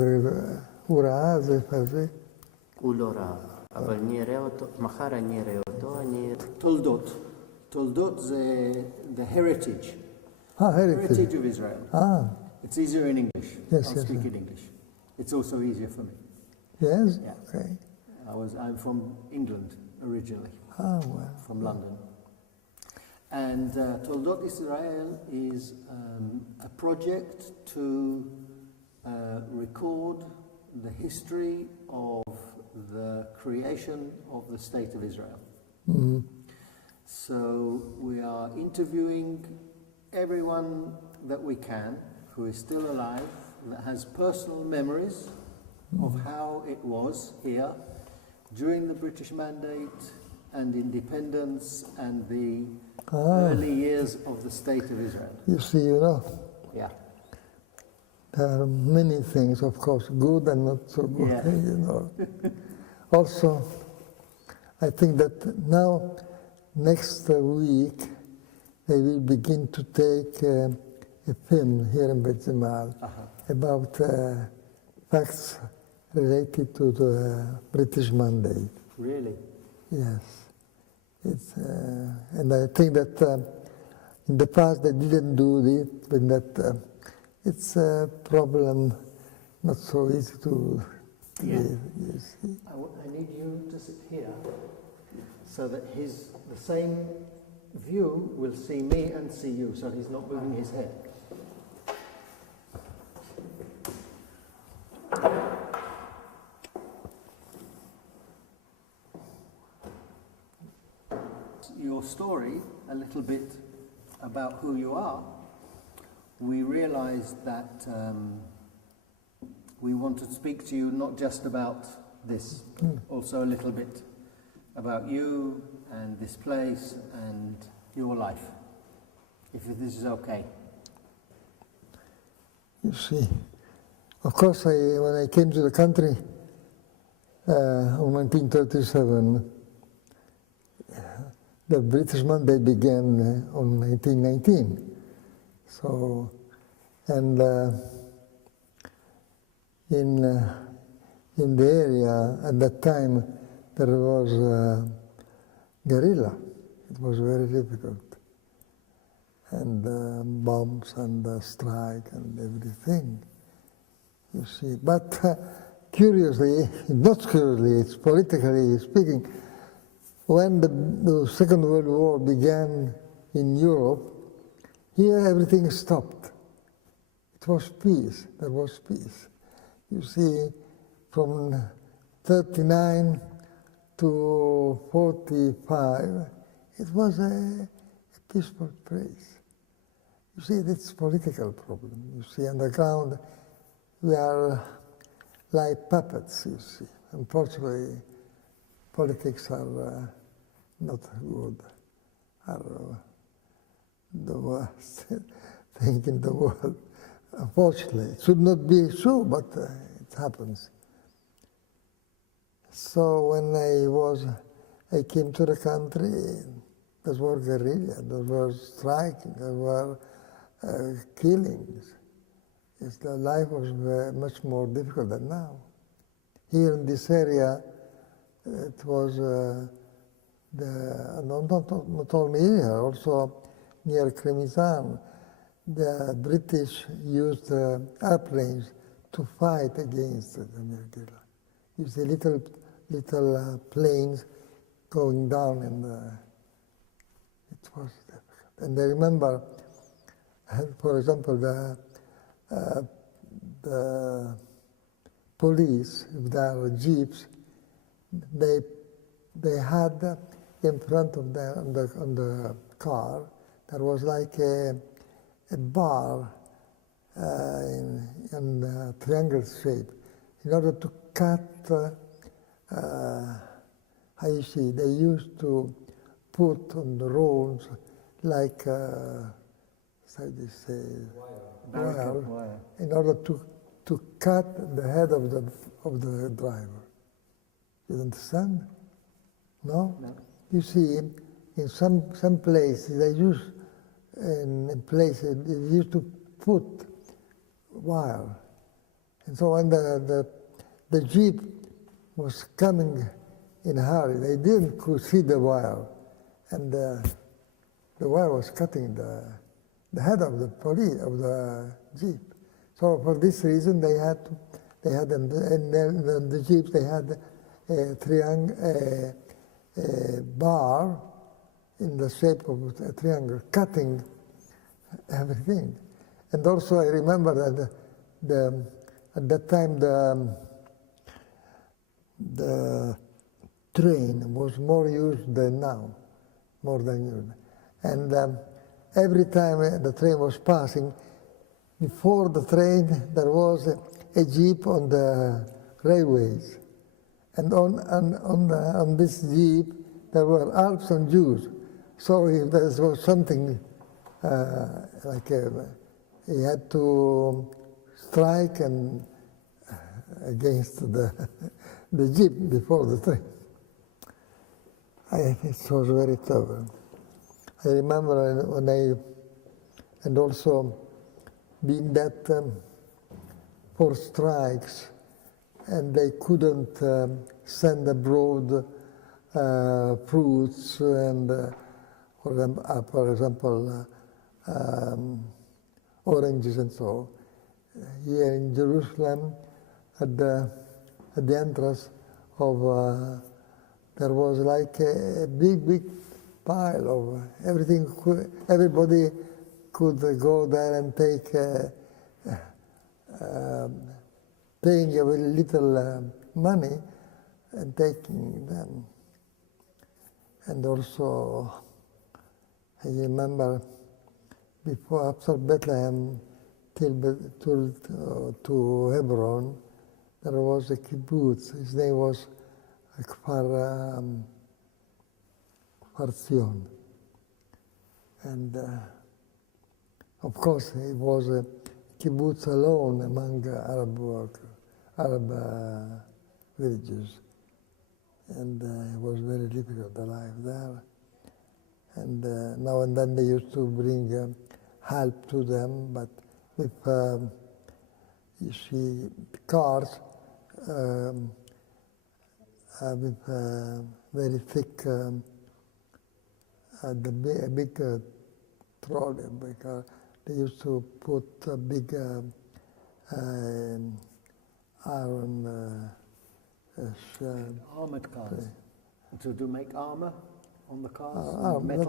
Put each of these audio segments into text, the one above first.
הוא ראה זה וזה. הוא לא ראה, אבל אני אראה אותו, מחר אני אראה אותו, תולדות. תולדות זה the heritage. heritage of Israel. It's easier in English. Yes, I'll yes, speak yes. in English. It's also easier for me. Yes? Yeah. Okay. I'm from England originally, Well. from London. And Toldot Israel is a project to record the history of the creation of the State of Israel. Mm-hmm. So we are interviewing everyone that we can who is still alive, that has personal memories of how it was here during the British Mandate and independence and the early years of the State of Israel. You see, Yeah. there are many things, of course, good and not so good, Yeah. Also, I think that now, next week, they will begin to take a film here in Bet Zemal about facts related to the British Mandate. Really? Yes. It's, and I think that in the past they didn't do it, but that it's a problem not so easy to live, you see. I need you to sit here so that the same view will see me and see you, so he's not moving his head. Your story, a little bit about who you are, we realized that we want to speak to you not just about this, also a little bit about you and this place and your life, if this is okay. You see, of course, when I came to the country in 1937, the British Mandate began on 1919. So, and in the area at that time there was guerrilla. It was very difficult, and bombs and strike and everything. You see, but curiously, not curiously, it's politically speaking. When the Second World War began in Europe, here everything stopped. It was peace. There was peace. You see, from 39 to 45, it was a peaceful place. You see, it's a political problem. You see, underground, we are like puppets, you see. Unfortunately, politics are not good, are the worst thing in the world. Unfortunately, it should not be so, but it happens. So when I came to the country, there were guerrilla, there was striking, there were killings. The life was much more difficult than now. Here in this area, it was not only here, also near Kremizan, the British used airplanes to fight against the guerrilla. You see little planes going down, and it was difficult. And I remember, for example, the police, if there were jeeps, they had in front of them on the car, there was like a bar in a triangle shape. In order to cut, how you see, they used to put on the roads like, how do you say, wire, in order to cut the head of the driver. You understand? No? No. You see, in some places they use in places they used to put wire And so when the jeep was coming in a hurry, they didn't could see the wire, and the wire was cutting the head of the police of the jeep. So for this reason, they had in the jeep they had a triangle, a bar in the shape of a triangle, cutting everything. And also I remember that at that time the train was more used than now, more than used. And every time the train was passing, before the train there was a jeep on the railways. And on this jeep there were Alps and Jews. So if there was something he had to strike and against the jeep before the train. It was very tough. I remember when and also being that 4 strikes, and they couldn't send abroad fruits and, for example, oranges and so. Here in Jerusalem, at the entrance of, there was like a big pile of everything. Everybody could go there and take, paying a very little money and taking them. And also, I remember before, after Bethlehem, to Hebron, there was a kibbutz. His name was Kfar Zion. And of course, it was a kibbutz alone among Arab villages. And it was very difficult, the life there. And now and then they used to bring help to them, but with, you see, cars with very thick, a big trolley, because they used to put a big iron armored cars. To make armor on the cars?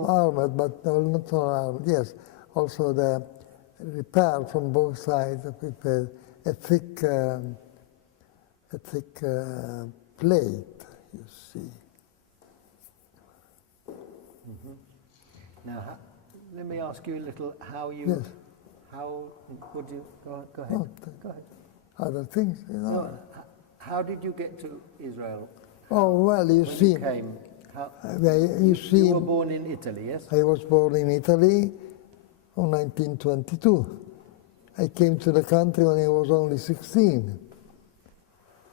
Armored, but not so armored, yes. Also the repair from both sides with a thick plate, you see. Mm-hmm. Now, let me ask you a little how you, yes. How would you, go ahead. Oh, Go ahead. Other things, you know. No, how did you get to Israel? Oh, well, you When see. you came, you were born in Italy, yes? I was born in Italy in 1922. I came to the country when I was only 16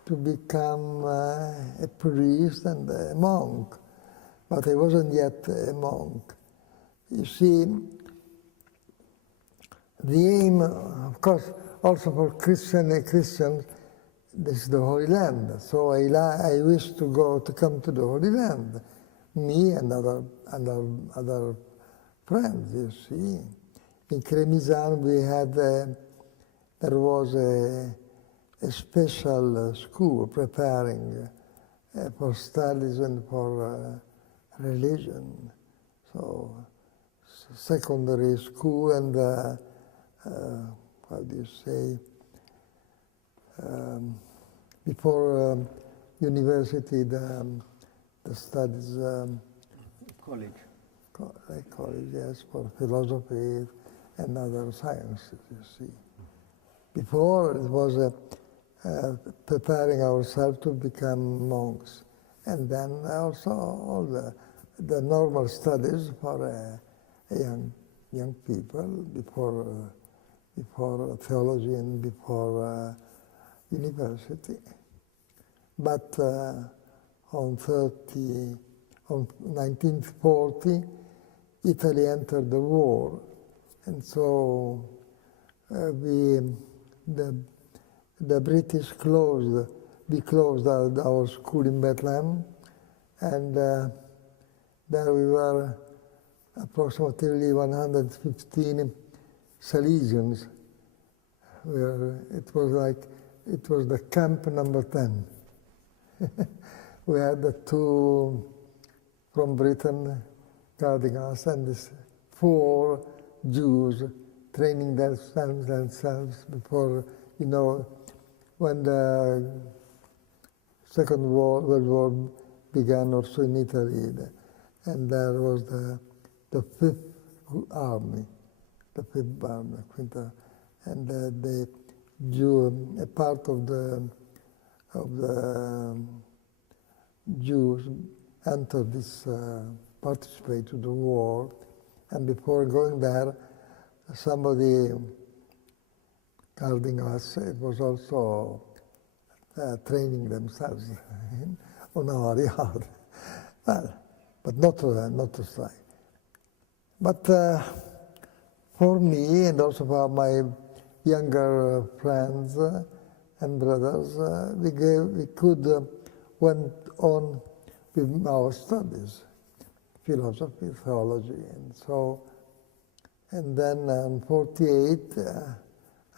to become a priest and a monk, but I wasn't yet a monk. You see, the aim, of course, also for Christians, this is the Holy Land. So I wish to come to the Holy Land, me and other friends, you see. In Cremisan we had, there was a special school preparing for studies and for religion. So secondary school and, how do you say, before university, the studies, College. College, yes, for philosophy and other sciences, you see. Before it was preparing ourselves to become monks, and then also all the normal studies for young people before theology and before university. But on 1940, Italy entered the war, and so the the British closed, we closed our school in Bethlehem, and there we were approximately 115 Salesians, where it was the camp number 10. We had the two from Britain guarding us, and these 4 Jews training themselves before, you know, when the Second World War began also in Italy, and there was the Fifth Army, Quinta, and the Jew, a part of the Jews entered this, participate to the war, and before going there, somebody guarding us, it was also training themselves on our yard. Well, but not to strike. But for me, and also for my younger friends and brothers, we could went on with our studies, philosophy, theology, and so. And then in 48,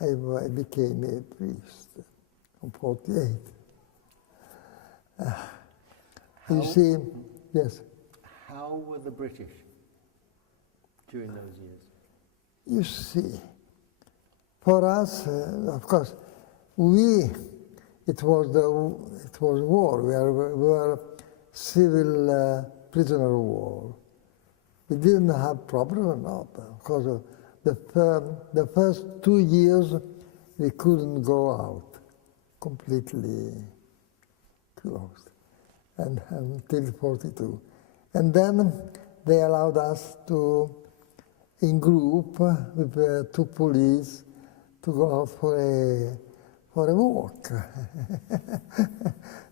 I became a priest. In 48. You see, yes. How were the British during those years? You see, for us, of course, it was war. We were civil prisoner of war. We didn't have problems or not, because the first 2 years we couldn't go out, completely closed, and until 42. And then they allowed us to, in group with 2 police, to go out for a walk.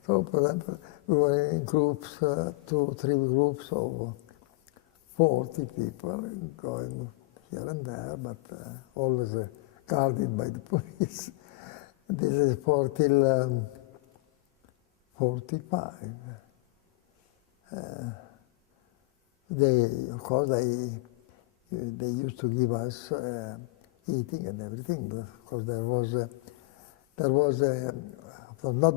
So, for example, we were in groups, 2, 3 groups of 40 people going here and there, but always guarded by the police. This is till 45. Of course, they used to give us eating and everything, because there was not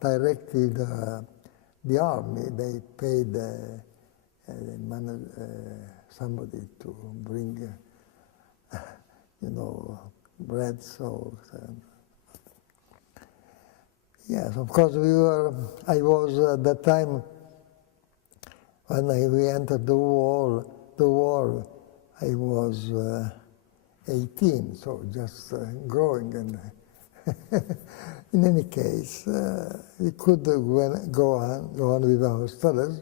directly the army. They paid somebody to bring, bread, salt. Yes, of course I was at that time, when we entered the war, I was 18, so just growing. And in any case, we could go on with our studies.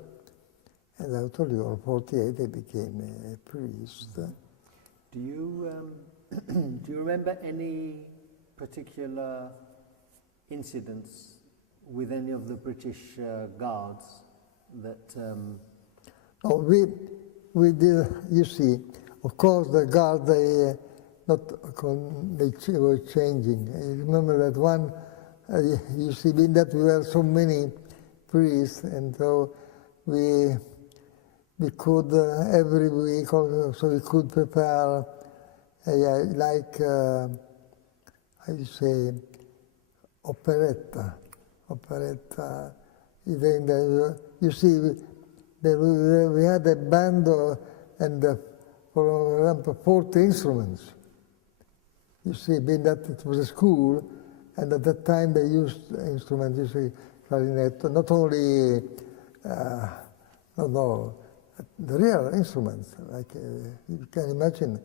And I told you, in 48, I became a priest. Do you remember any particular incidents with any of the British guards that? Oh, we did. You see, of course, the guards they were changing. I remember that one. You see, being that we were so many priests, and so we could every week also we could prepare like how you say operetta. You see, we had a band and for example 40 instruments. You see, being that it was a school, and at that time they used instruments. You see, clarinet, not only the real instruments, like you can imagine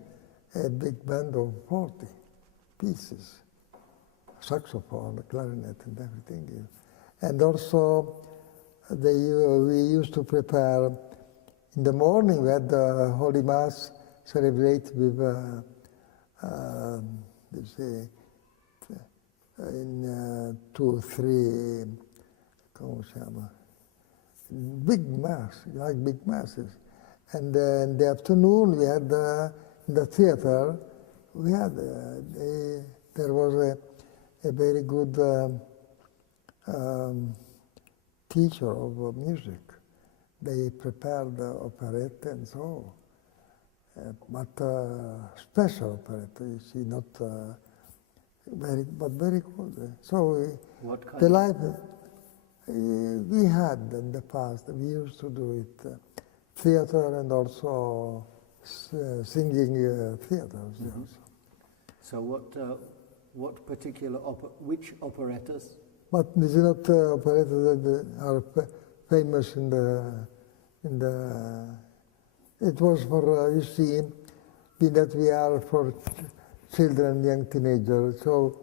a big band of 40 pieces, saxophone, clarinet, and everything. And also, we used to prepare, in the morning we had the Holy Mass celebrate with, in 2 or 3, big mass, like big masses. And in the afternoon we had in the theater, there was a very good teacher of music. They prepared the operetta and so, but special operetta, you see, not but very good. So What kind the of- life we had in the past, we used to do it, theater and also singing theaters. Mm-hmm. Also. So what particular which operettas? But this is not operettas that are famous in the. It was for you see, that we are for children, young teenagers. So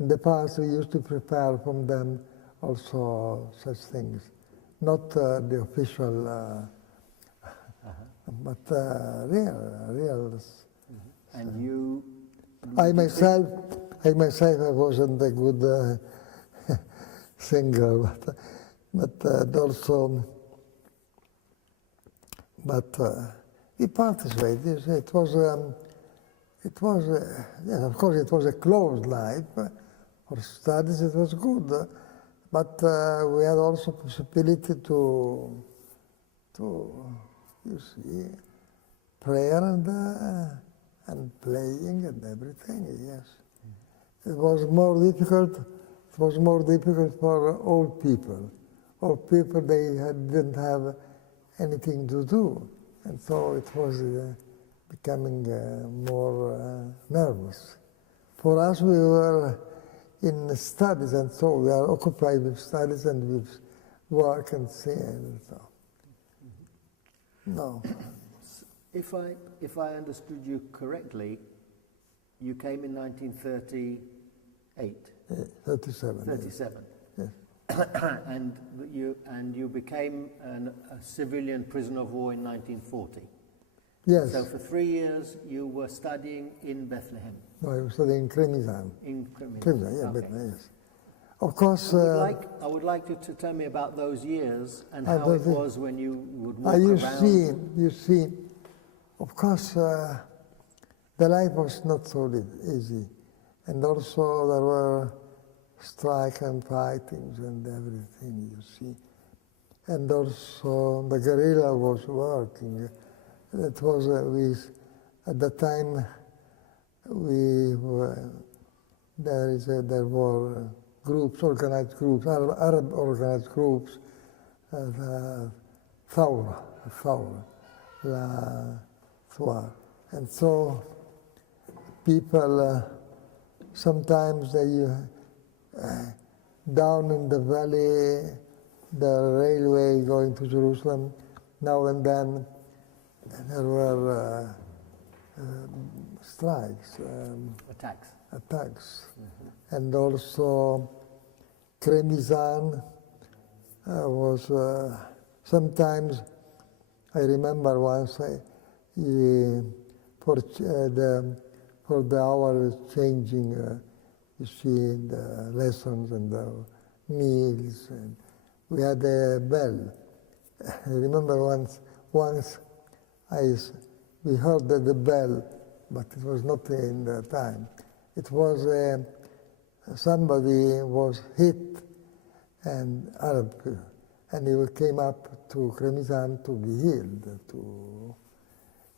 in the past we used to prepare from them also such things, not the official, but real. And you? I myself, I wasn't a good singer, but also, we participated. It was, yes, of course, it was a closed life. For studies, it was good, but we had also possibility to you see, prayer and playing and everything. Yes, it was more difficult. It was more difficult for old people. Old people, they didn't have anything to do, and so it was becoming more nervous. For us, we were in studies, and so we are occupied with studies and with work and singing and so. No. If I understood you correctly, you came in 1938. 37. 37. Yes. and you became a civilian prisoner of war in 1940. Yes. So for 3 years you were studying in Bethlehem. No, I was studying in Kremizan. In Crimea. Yeah, Okay. Bethlehem, yes. Of course. I would like you to tell me about those years and how it was when you would walk you around. you see, of course, the life was not so easy, and also there were strike and fightings and everything. You see, and also the guerrilla was working. It was at the time there were groups, organized groups, Arab organized groups, the Thawra, La Thawra. And so people, sometimes they, down in the valley, the railway going to Jerusalem, now and then there were strikes. Attacks. And also Kremizan was sometimes, I remember once for the hour changing, you see, the lessons and the meals, and we had a bell. I remember once we heard the bell, but it was not in the time. It was somebody was hit, and Arab, and he came up to Kremizan to be healed.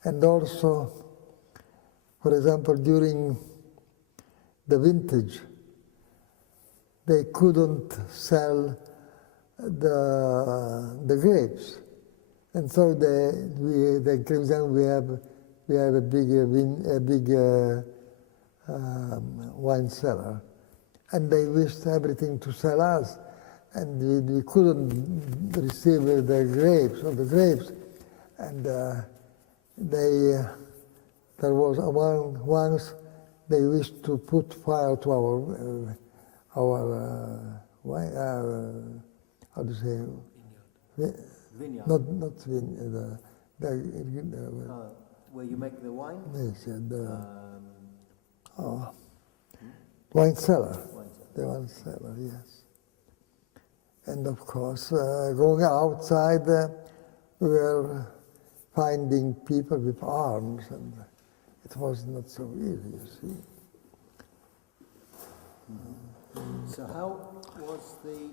And also, for example, during the vintage, they couldn't sell the grapes, and so the Kremizan we have a big wine cellar, and they wished everything to sell us, and we couldn't receive the grapes, and there was once they wished to put fire to our wine, how to say, Vineyard. not vineyard, Where you make the wine? yes, wine cellar. Wine cellar. The wine cellar, yes. And of course, going outside, we were finding people with arms, and it was not so easy, you see. So how was the,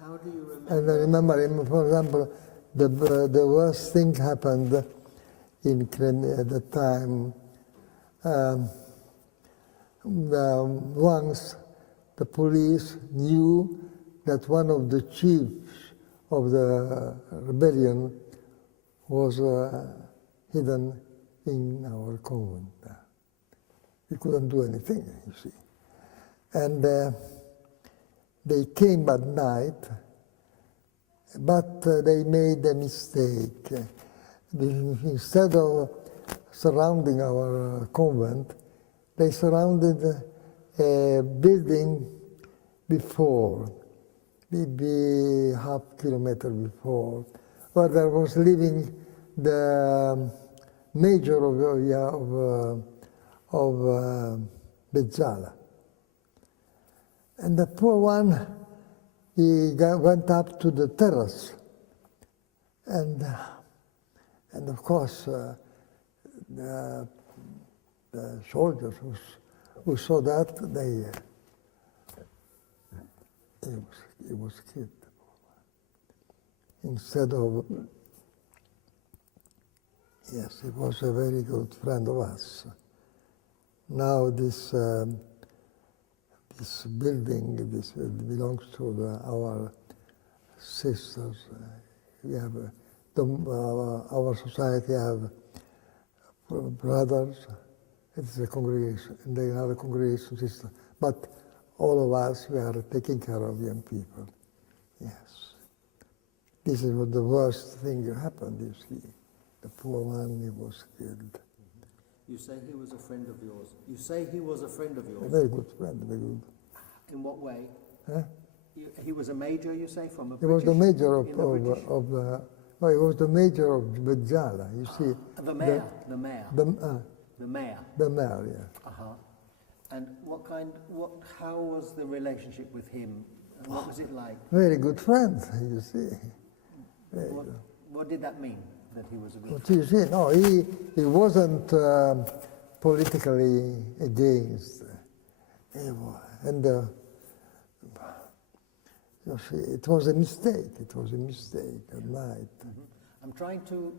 how do you And I remember? remember, for example, the worst thing happened in Crimea at the time. Once the police knew that one of the chiefs of the rebellion was hidden in our convent. We couldn't do anything, you see. And they came at night, but they made a mistake. Instead of surrounding our convent, they surrounded a building before, maybe half kilometer before, where there was living the major of Bezzala. And the poor one, he went up to the terrace. And of course, the soldiers who saw that, he was killed. Instead of, yes, he was a very good friend of us. Now this building, belongs to our sisters. We have our society have brothers. It's a congregation, and they have a congregation sister. But all of us, we are taking care of young people. Yes. This is what the worst thing happened, you see. The poor man, he was killed. You say he was a friend of yours. You say he was a friend of yours. A very good friend, very good. In what way? Huh? He was a major, you say, from a He British? was the major in the British? no, he was the major of Bezzala, you see. The mayor, the mayor. The mayor. The mayor, yeah. Uh-huh. And how was the relationship with him? And what was it like? Very good friend, you see. What did that mean, that he was a good But you see, no, he wasn't politically against. And you see, it was a mistake. It was a mistake at night. Mm-hmm. I'm trying to,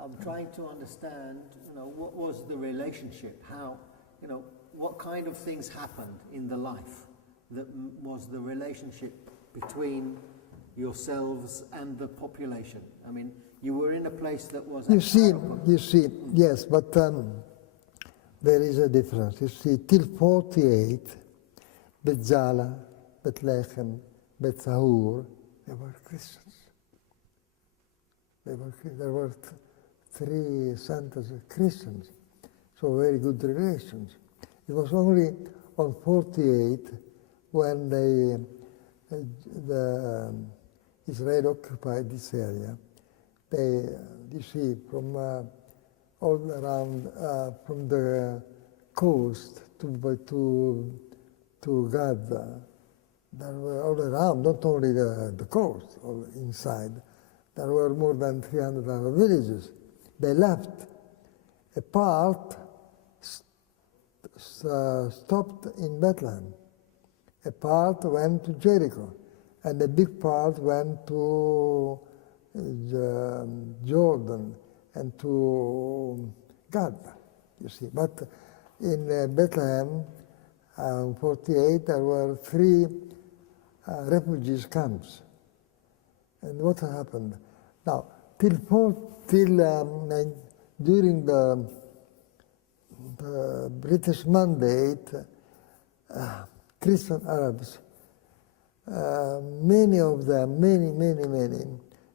I'm trying to understand, what was the relationship? How, what kind of things happened in the life that was the relationship between yourselves and the population? I mean, you were in a place that was... You see, yes, but there is a difference. You see, till 48, Bezzala, Bethlehem, Bethahur, they were Christians. There were three centers of Christians, so very good relations. It was only on 48 when the Israel occupied this area. They, you see, from all around, from the coast to Gaza, there were all around, not only the coast, all inside, there were more than 300 Arab villages. They left. A part stopped in Bethlehem. A part went to Jericho. And a big part went to Jordan and to Gaza, you see. But in Bethlehem, 48, there were 3 refugees camps. And what happened? Now, during the British mandate, Christian Arabs, many of them, many,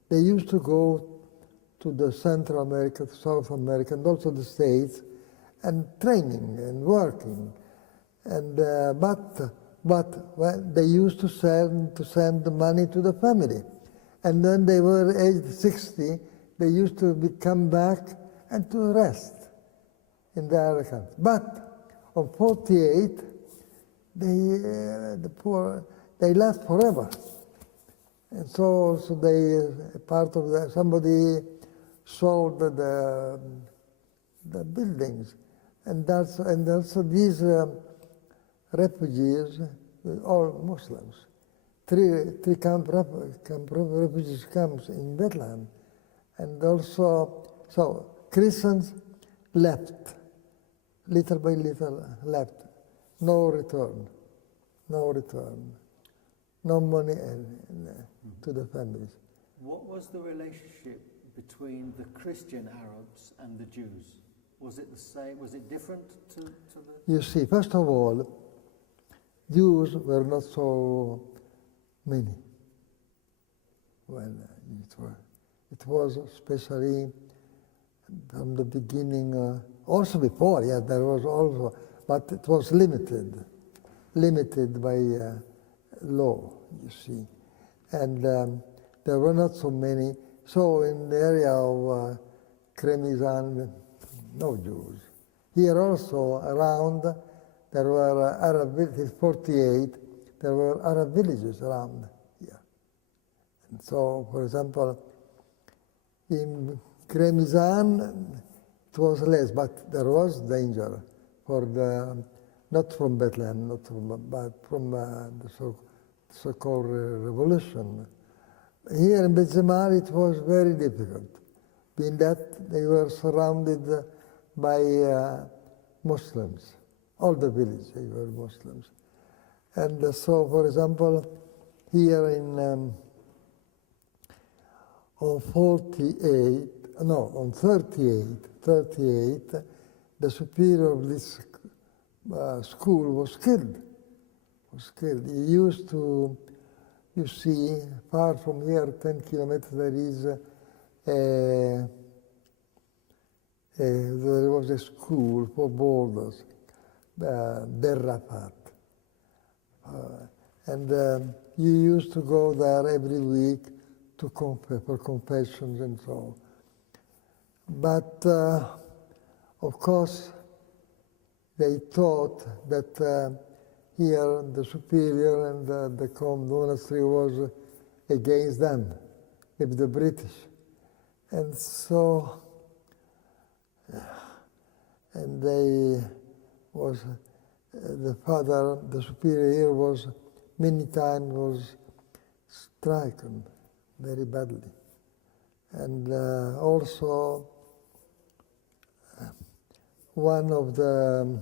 they used to go to the Central America, to South America, and also the States, and training and working. And but they used to send the money to the family. And when they were aged 60, they used to come back and to rest in their country. But on 48, the poor, they left forever. And so also somebody sold the buildings. And also these refugees, all Muslims. Three refugees camps in Bethlehem. And also, so Christians left, little by little left. No return. No money to the families. What was the relationship between the Christian Arabs and the Jews? Was it the same? Was it different to the... You see, first of all, Jews were not so many when it was especially from the beginning, also before, yeah, there was also, but it was limited by law, you see. And there were not so many. So in the area of Kremizan, no Jews. Here also around, there were Arab villages, 48, there were Arab villages around here. And so, for example, in Kremizan, it was less, but there was danger for the, not from Bethlehem, but from the so-called revolution. Here in Bethlehem, it was very difficult, being that they were surrounded by Muslims. All the villages, they were Muslims. And so, for example, here in on 38, the superior of this school was killed. He used to, you see, far from here, 10 kilometers, there was a school for boarders, Berrafat. And you used to go there every week to for confessions and so on. But, of course, they thought that here the superior and the monastery was against them, with the British. And so, and they was, the father, the superior here was, many times was stricken very badly. And also, one of the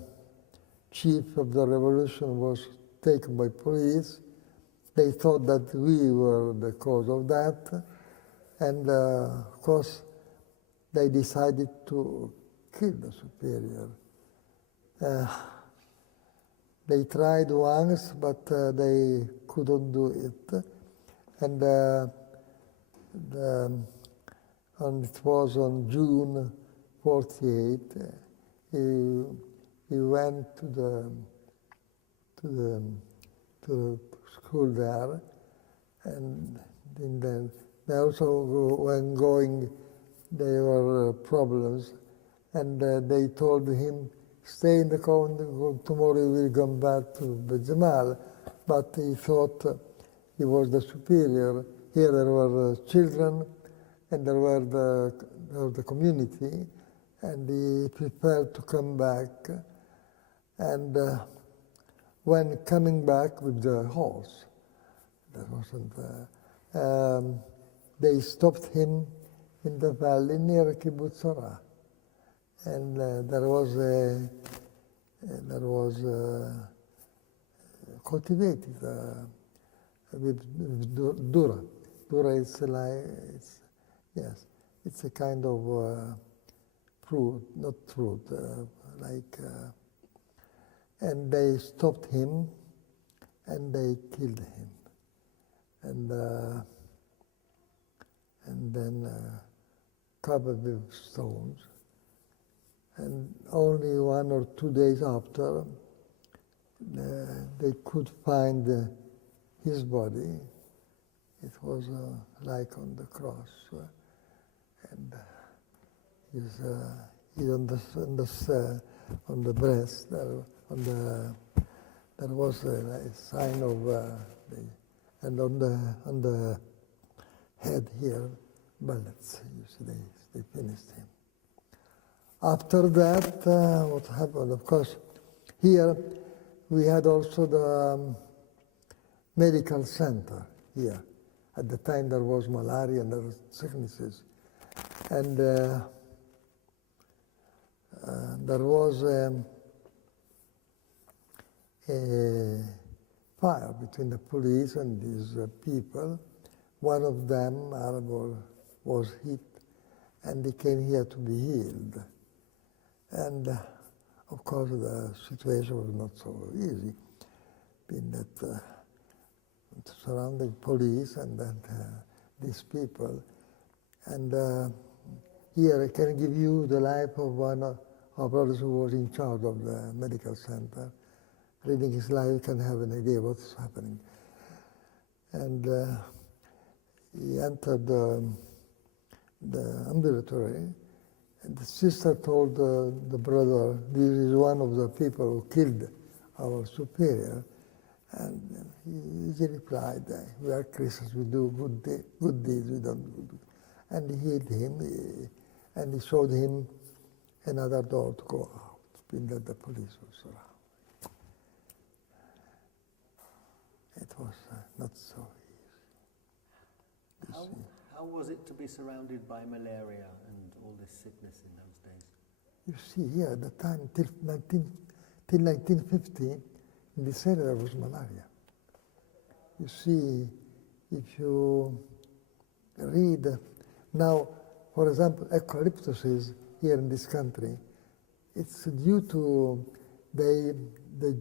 chief of the revolution was taken by police. They thought that we were the cause of that. And of course, they decided to kill the superior. They tried once, but they couldn't do it. And it was on June 48. He went to the school there, and then they also when going, there were problems, and they told him, stay in the convent, tomorrow you will come back to Bejamal. But he thought he was the superior. Here there were children, and there were the community, and he prepared to come back. And when coming back with the horse, that wasn't, they stopped him in the valley near Kibbutz Orah. And there was cultivated with dura. Dura is like, it's a kind of fruit, not fruit, and they stopped him and they killed him. And then covered with stones. And only 1 or 2 days after, they could find his body. It was like on the cross, and he's on the breast. There was a sign of and on the head here, bullets. You see, they finished him. After that, what happened? Of course, here we had also the medical center here. At the time there was malaria and other sicknesses. And there was a fire between the police and these people. One of them, Arab, was hit, and he came here to be healed. And of course, the situation was not so easy, being that surrounding police and then these people. And here I can give you the life of one of our brothers who was in charge of the medical center. Reading his life, you can have an idea what's happening. And he entered the ambulatory, and the sister told the brother, this is one of the people who killed our superior. And he replied, we are Christians, we do good deeds, we don't do good. And he healed him, and he showed him another door to go out, being that the police was around. It was not so easy. How was it to be surrounded by malaria and all this sickness in those days? You see, here at the time, till 1950, in this area there was malaria. You see, if you read now, for example, eucalyptuses here in this country, it's due to the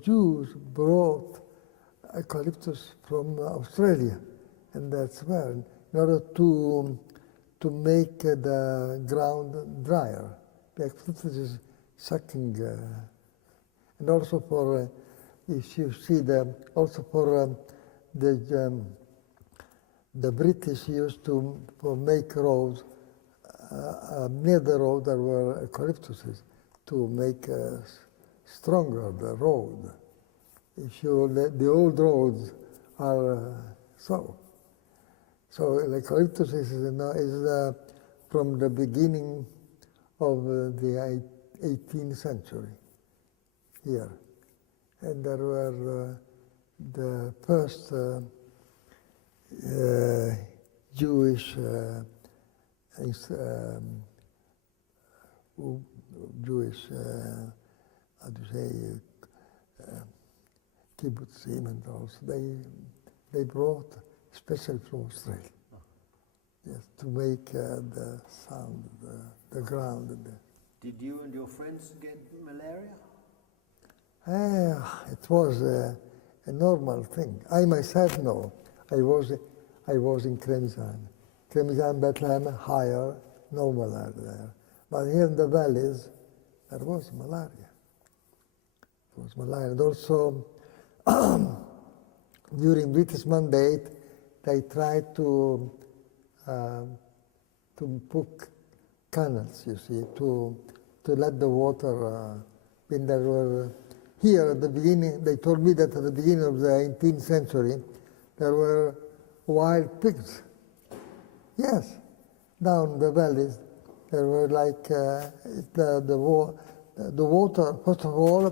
Jews brought eucalyptus from Australia, and that's where, in order to make the ground drier. The eucalyptus is sucking, and also for, if you see also for the British used to make roads, near the road there were eucalyptuses to make stronger the road. If you the old roads are so the eucalyptus is from the beginning of the 18th century here, and there were the first Jewish how to say kibbutzim, and also they brought especially from Australia, yes, to make the sound, the ground. Did you and your friends get malaria? It was a normal thing. I myself, no. I was in Kremzan, Bethlehem, higher, no malaria there. But here in the valleys, there was malaria. There was malaria. And also, during British Mandate, they tried to put canals, you see, to let the water in. There were, here at the beginning, they told me that at the beginning of the 18th century, there were wild pigs. Yes, down the valleys, there were like the water. First of all,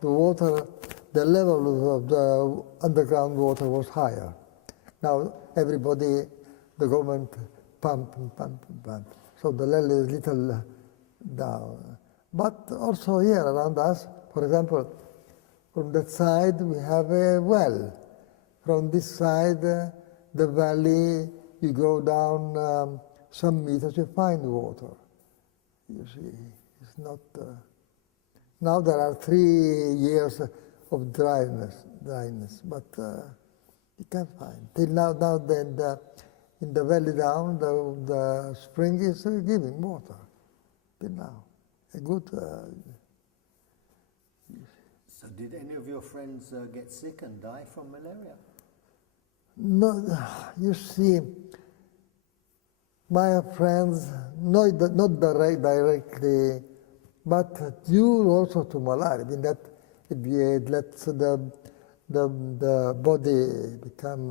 the level of the underground water was higher. Now everybody, the government pump. So the level is little down. But also here around us, for example, from that side we have a well. From this side, the valley, you go down some meters, you find water. You see, it's not. Now there are 3 years of dryness, but you can't find. Till now then, in the valley down, the spring is giving water. Till now, a good. So did any of your friends get sick and die from malaria? No, you see, my friends, not directly, but due also to malaria. I mean that it lets the body become,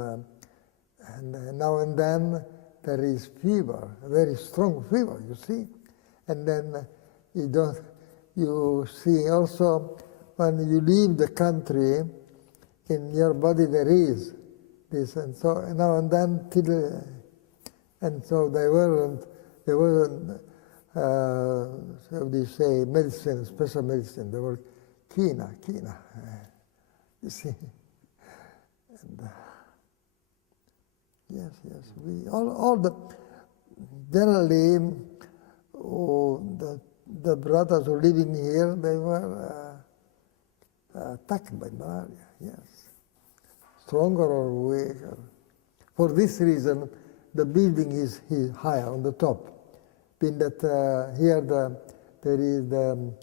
and now and then there is fever, very strong fever, you see, and then you see also when you leave the country, in your body there is this, and so now and then and so they weren't, how do you say, medicine, special medicine, they were kina, you see. And, yes, we all the generally the brothers who living here, they were attacked by malaria. Yes, stronger or weaker. For this reason, the building is higher on the top. Being that here there is the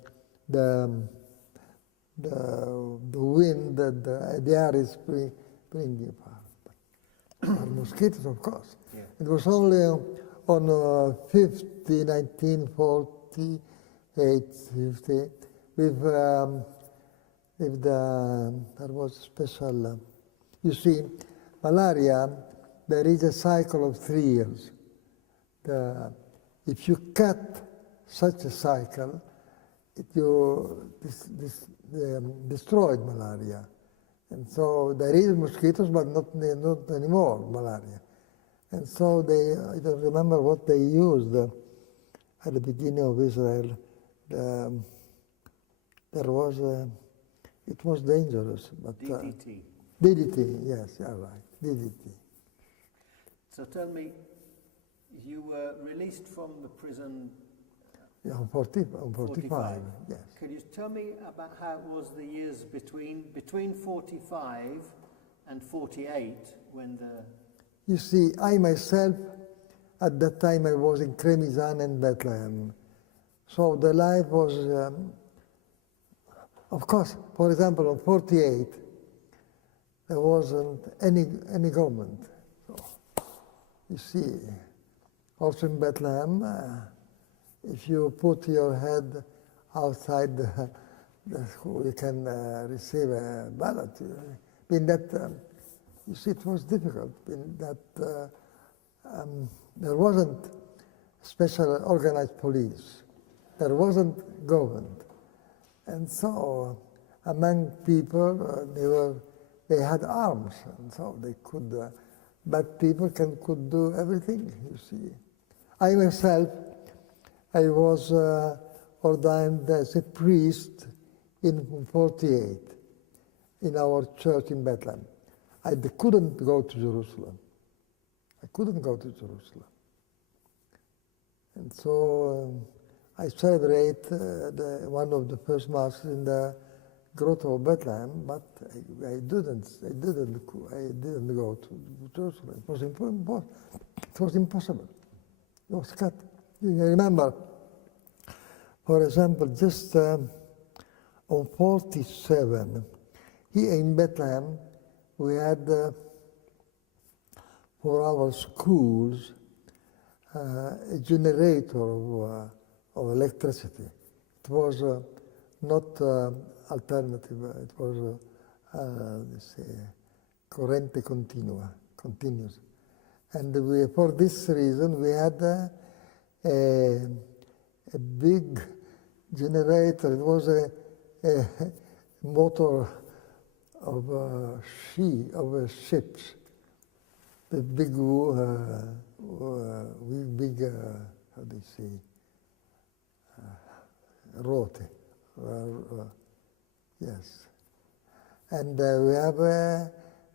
wind that the air is bringing apart. Mosquitoes, of course. Yeah. It was only on 1948, 50, there was special, you see, malaria, there is a cycle of 3 years. If you cut such a cycle, destroyed malaria. And so there is mosquitoes, but not anymore malaria. And so I don't remember what they used at the beginning of Israel. It was dangerous. But, DDT. DDT, yes, you're right, DDT. So tell me, you were released from the prison Yeah, on 45, yes. Could you tell me about how it was the years between 45 and 48 when the... You see, I myself, at that time I was in Kremizan and Bethlehem. So the life was, of course, for example, on 48, there wasn't any government. So, you see, also in Bethlehem, if you put your head outside the school, you can receive a ballot. In that, you see, it was difficult. In that, there wasn't special organized police. There wasn't government. And so, among people, they had arms, and so they could, bad people could do everything, you see. I myself, I was ordained as a priest in 48 in our church in Bethlehem. I couldn't go to Jerusalem. I couldn't go to Jerusalem. And so I celebrate one of the first masses in the Grotto of Bethlehem, but I didn't go to Jerusalem. It was impossible. It was cut. You remember, for example, just on 47, here in Bethlehem, we had for our schools a generator of electricity. It was not alternative, it was corrente continua, continuous. And for this reason, we had a big generator. It was a motor of ships, the big, how do you say, rote, yes. And we have,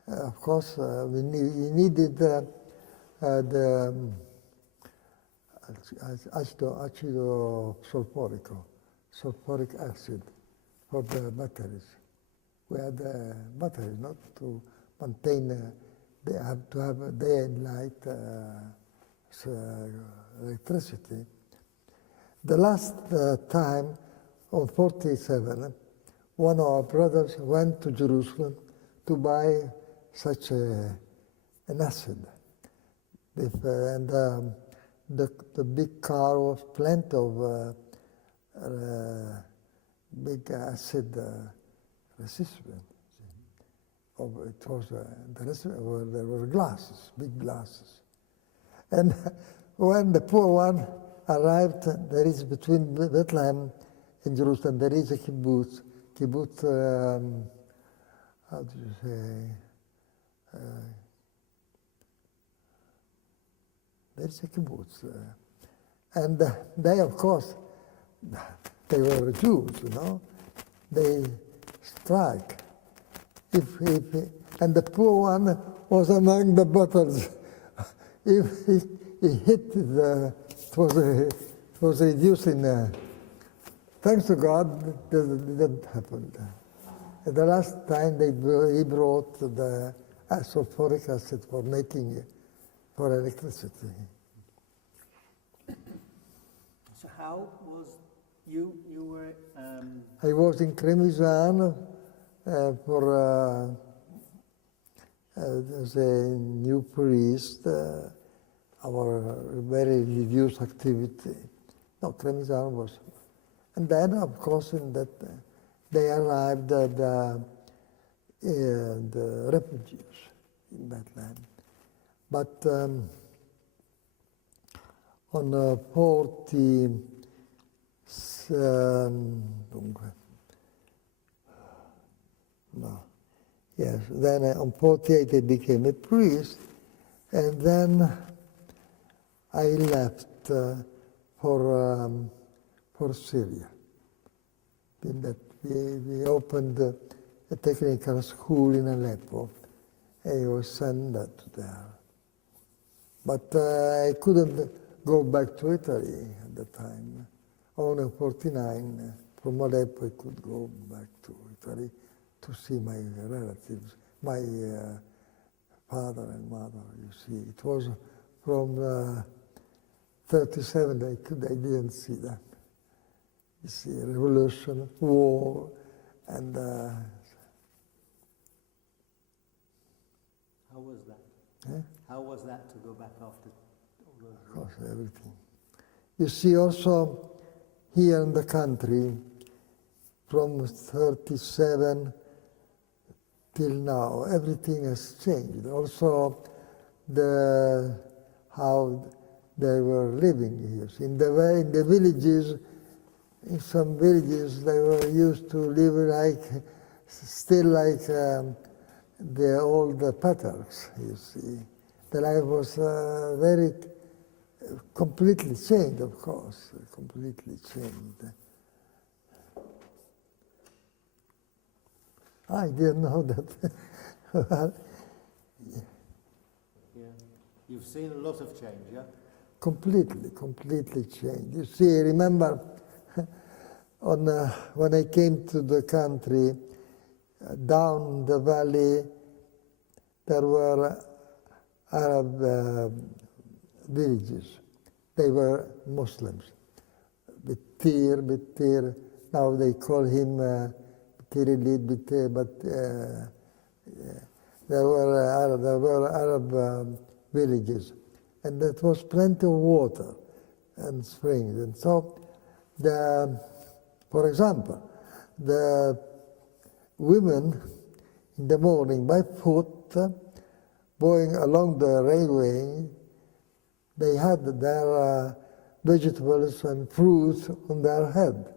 of course, we needed the acido sulfuric acid for the batteries. We had batteries, not to maintain, they have to have a day and night electricity. The last time, on 47, one of our brothers went to Jerusalem to buy such an acid. And the big car was plenty of big acid resistant. It was there were glasses, big glasses. And when the poor one arrived, there is between Bethlehem and Jerusalem, there is a kibbutz, how do you say, there is a kibbutz. And they, of course, they were Jews, you know. They strike. And the poor one was among the bottles. If he hit it was reducing. Thanks to God, it didn't happen. And the last time he brought the sulfuric acid for electricity. So how was you were... I was in Cremizan for as a new priest, our very reduced activity. No, Cremizan was... And then, of course, in that they arrived the refugees in that land. But on 48 I became a priest, and then I left for Syria. In that we opened a technical school in Aleppo, and I was sent to there. But I couldn't go back to Italy at the time. Only 49, from Aleppo I could go back to Italy to see my relatives, my father and mother, you see. It was from 37 I didn't see them. You see, revolution, war, and... How was that? Eh? How was that to go back after all those years? Of course, everything. You see, also, here in the country, from 37 till now, everything has changed. Also, how they were living here. In the villages, in some villages, they were used to live still like the old patterns, you see. The life was very completely changed, of course, completely changed. I didn't know that. Yeah. You've seen a lot of change, yeah? Completely changed. You see, I remember when I came to the country, down the valley, there were Arab villages. They were Muslims. Bitir. Now they call him Bitir, but there were Arab villages. And there was plenty of water and springs. And so, for example, the women in the morning by foot, going along the railway, they had their vegetables and fruits on their head.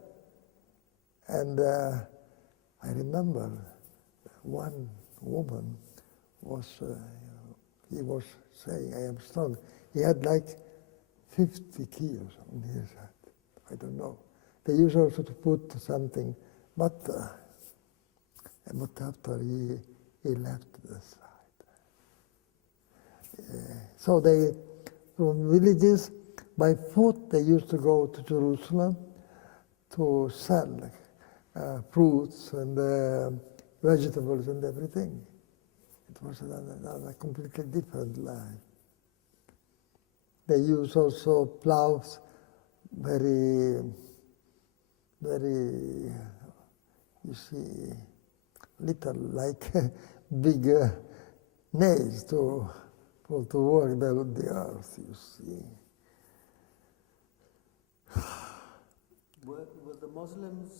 And I remember one woman he was saying, I am strong. He had like 50 kilos on his head. I don't know. They used also to put something, but after he left the side. So they, from villages, by foot, they used to go to Jerusalem to sell fruits and vegetables and everything. It was a completely different life. They use also plows, very, you see, little like big nails to work the earth, you see. Were the Muslims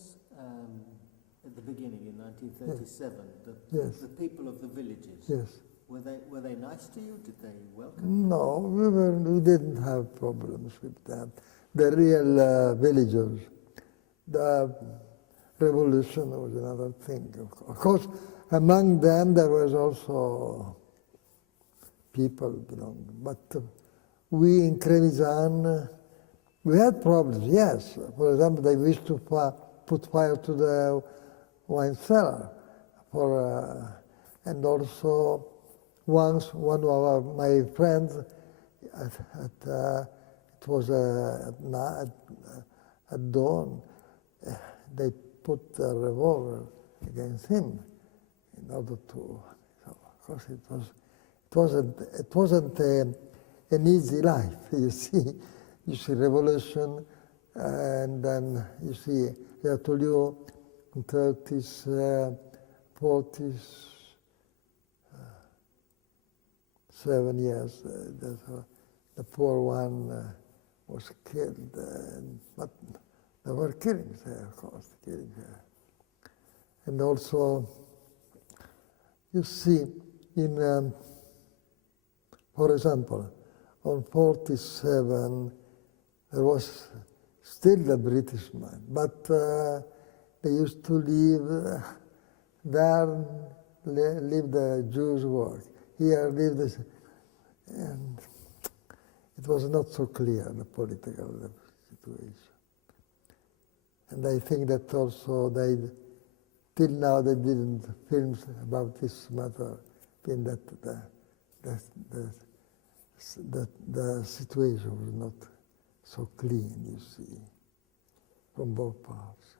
at the beginning in 1937, Yes. the people of the villages? Yes. Were they nice to you? Did they welcome you? No, we didn't have problems with that. the real villagers. The revolution was another thing. Of course, among them there was also people belonging. But we in Trevisan, we had problems, yes. For example, they wished to put fire to the wine cellar. And also once one of my friends, it was at dawn, they put a revolver against him in order to, so of course it wasn't an easy life, you see revolution, and then you see, I told you, in 30s, 40s, 7 years, the poor one was killed, but there were killings there, of course, killings there. And also, you see, for example, on 47, there was still the British man, but they used to live there, live the Jews' work. Here lived this, and it was not so clear, the political situation. And I think that also till now they didn't film about this matter, in that the situation was not so clean, you see, from both parts.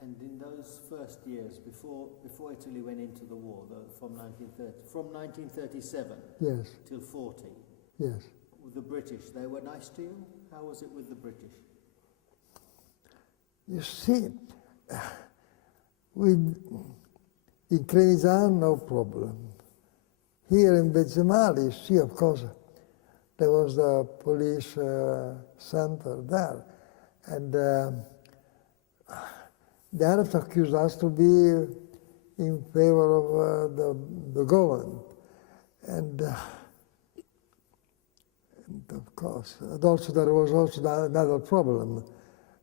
And in those first years, before Italy went into the war, from 1937 yes. till 40, yes. the British, they were nice to you? How was it with the British? You see, in Trevisan, no problem. Here in Bezemali, you see, of course, there was the police center there, and the Arabs accused us to be in favor of the government, and of course, and also there was also another problem.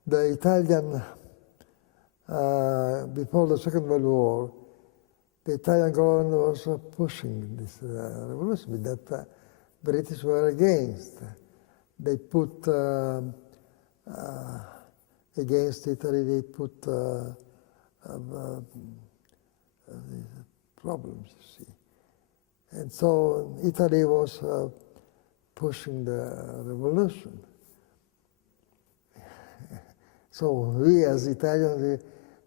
The Italian, before the Second World War, the Italian government was pushing this revolution that British were against. They put against Italy, they put problems, you see. And so Italy was pushing the revolution. So we as Italians,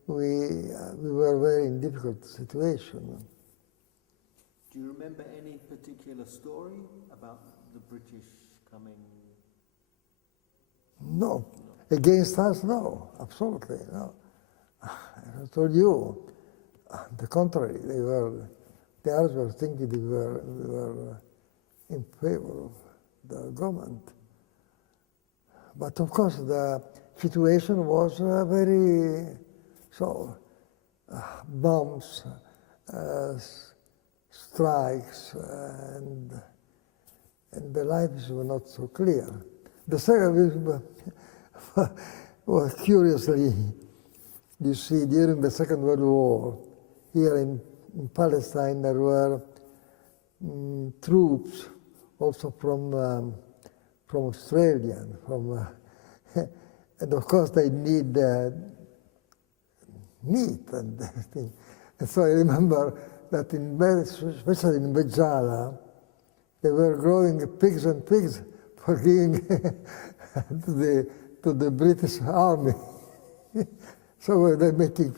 we were very in difficult situation. Do you remember any particular story about the British coming? No. Against us, no, absolutely, no. I told you, the contrary, the Arabs were thinking we were in favor of the government. But of course, the situation was very, bombs, strikes, and the lives were not so clear. The second, well, curiously, you see, during the Second World War, here in Palestine, there were troops also from Australia, and of course they need meat and everything. And so I remember that especially in Bejala, they were growing pigs and pigs for giving to the British Army. So they're making.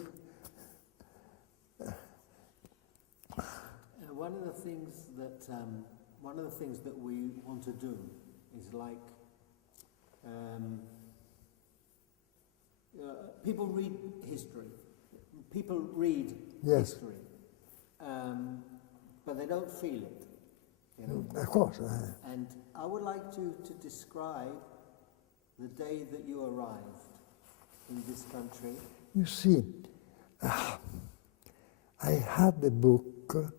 One of the things that we want to do is like people read history. People read yes. history, but they don't feel it. You know? Of course. And I would like to describe the day that you arrived in this country. You see, I had a book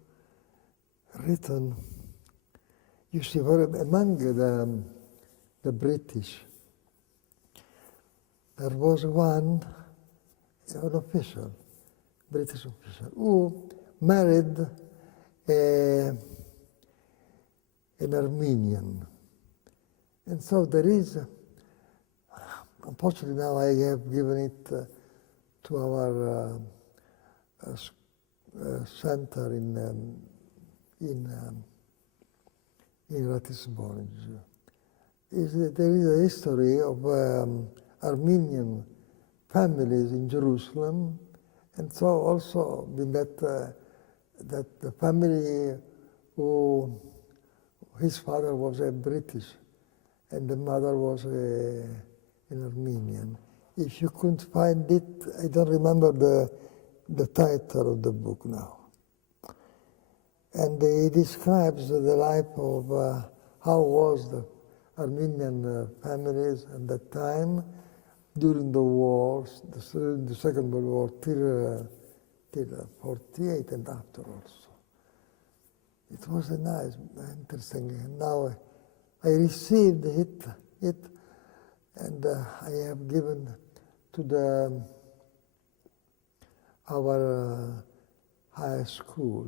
written, you see, among the the British. There was an official, British official, who married an Armenian. And so there is, unfortunately now I have given it to our center in Ratisbon. There is a history of Armenian families in Jerusalem, and so also in that the family who his father was a British and the mother was an Armenian. If you couldn't find it, I don't remember the title of the book now. And he describes the life of how was the Armenian families at that time during the wars, the Second World War, till 48 and after also. It was a nice, interesting. And now I received it, and I have given to our high school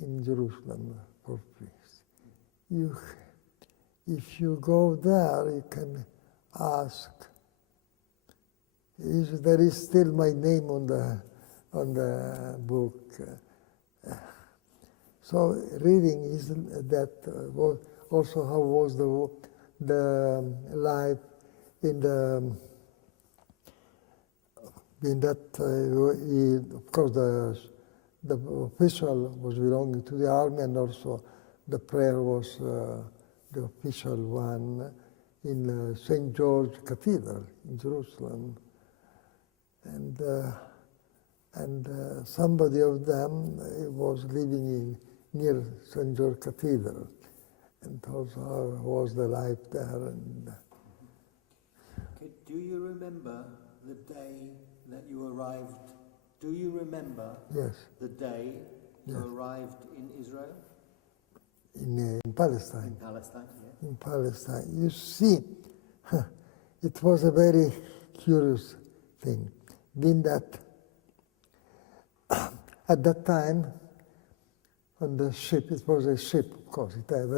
in Jerusalem for free. If you go there, you can ask. There is still my name on the book. So reading is that also how was the life in that of course the official was belonging to the army, and also the prayer was the official one in St. George Cathedral in Jerusalem. And somebody of them was living near St. George Cathedral, and also how was the life there. And do you remember the day that you arrived? Do you remember yes, the day you arrived in Israel? In Palestine. In Palestine, yeah. In Palestine. You see, it was a very curious thing. Being that at that time, on the ship, it was a ship, of course. It had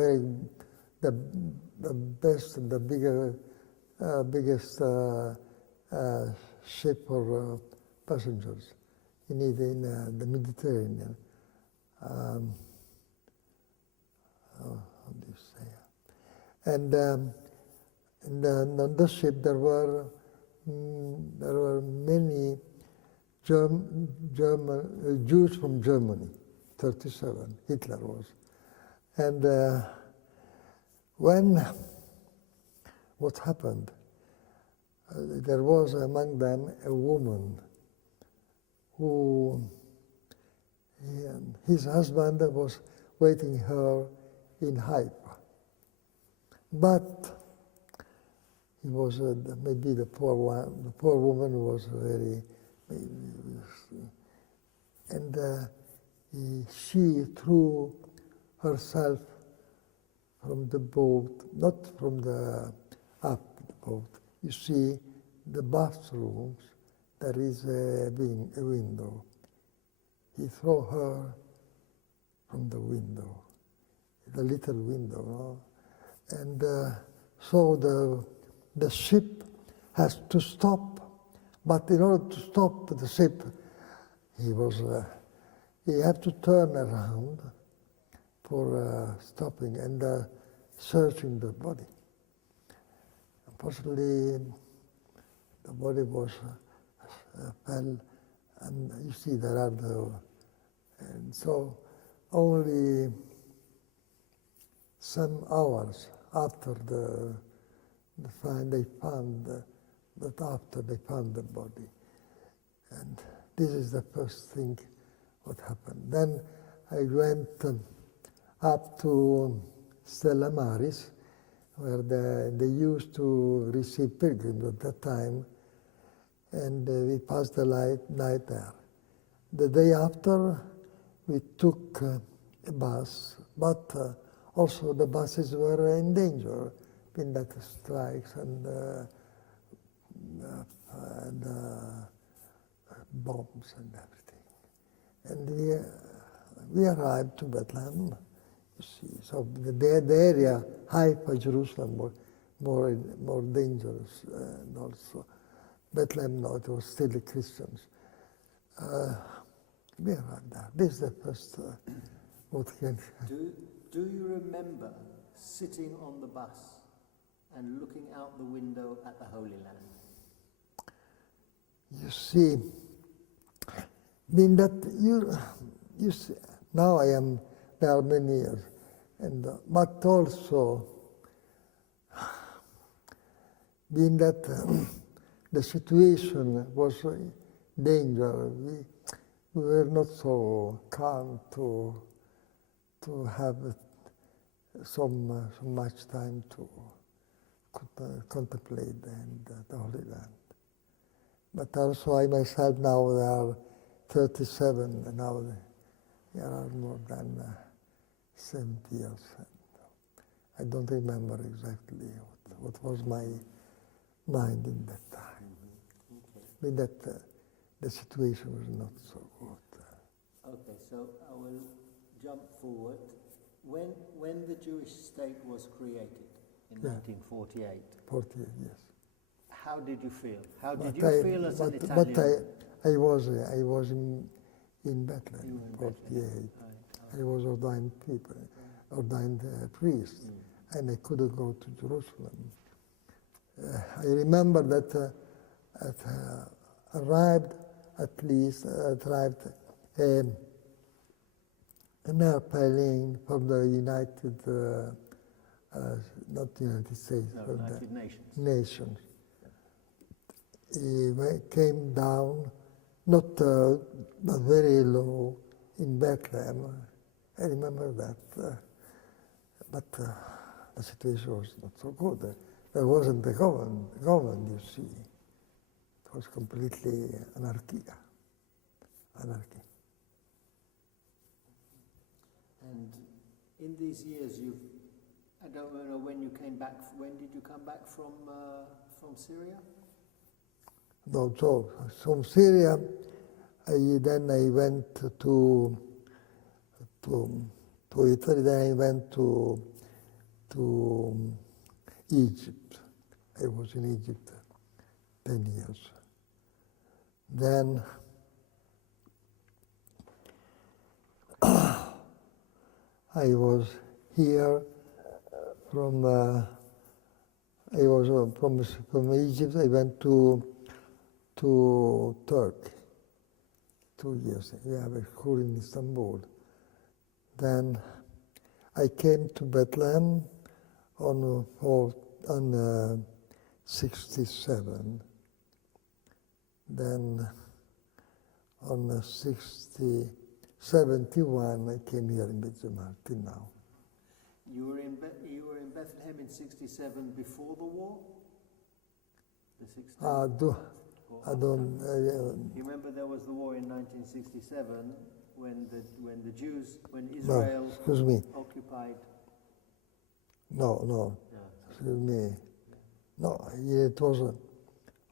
the best and the biggest ship for passengers in the Mediterranean. How do you say? And on the ship there were many Jews from Germany. 37, Hitler was. And what happened? There was among them a woman who his husband was waiting her in Haifa. But he was maybe the poor woman was very, and she threw herself from the boat, not from the up the boat. You see, the bathrooms, there is a window. He threw her from the window, the little window, no? And so the ship has to stop, but in order to stop the ship, he had to turn around for stopping and searching the body. Unfortunately, the body was fell, and you see there are and so only some hours after the find, they found that after they found the body, and this is the first thing what happened. Then I went up to Stella Maris, where they used to receive pilgrims at that time, and we passed the night there. The day after, we took a bus, but also the buses were in danger been that strikes and bombs and everything. And we arrived to Bethlehem, you see. So the area, Haifa, Jerusalem, more dangerous, and also Bethlehem, no, it was still the Christians. We arrived there. This is the first, what can... Do you remember sitting on the bus and looking out the window at the Holy Land? You see, being that you see, now I am there many years, and but also being that the situation was dangerous, we were not so calm to have so much time to contemplate the Holy Land. But also I myself now they are 37, and now they are more than 70 years. I don't remember exactly what was my mind in that time. Okay. But that the situation was not so good. Okay, so I will jump forward. When the Jewish state was created in 1948, 48 years. how did you feel? How did you feel as an Italian? But I was in Bethlehem, 48. I was ordained priest, and I couldn't go to Jerusalem. I remember that arrived an airplane from the United, not United States, but United Nations. Nations. He came down, not very low, in Bethlehem. I remember that, but the situation was not so good. There wasn't the government, you see. It was completely anarchy. And in these years, I don't know when you came back. When did you come back from Syria? No, so from Syria, then I went to Italy. Then I went to Egypt. I was in Egypt 10 years. Then I was here from Egypt. I went to Turkey 2 years. We have a school in Istanbul. Then I came to Bethlehem on 67. Then on 71, I came here in Bethlehem till now. You were in Bethlehem in 67 before the war? The 60s? I don't. You remember there was the war in 1967 when Israel excuse me. occupied. No. Yeah. Excuse me. No, it was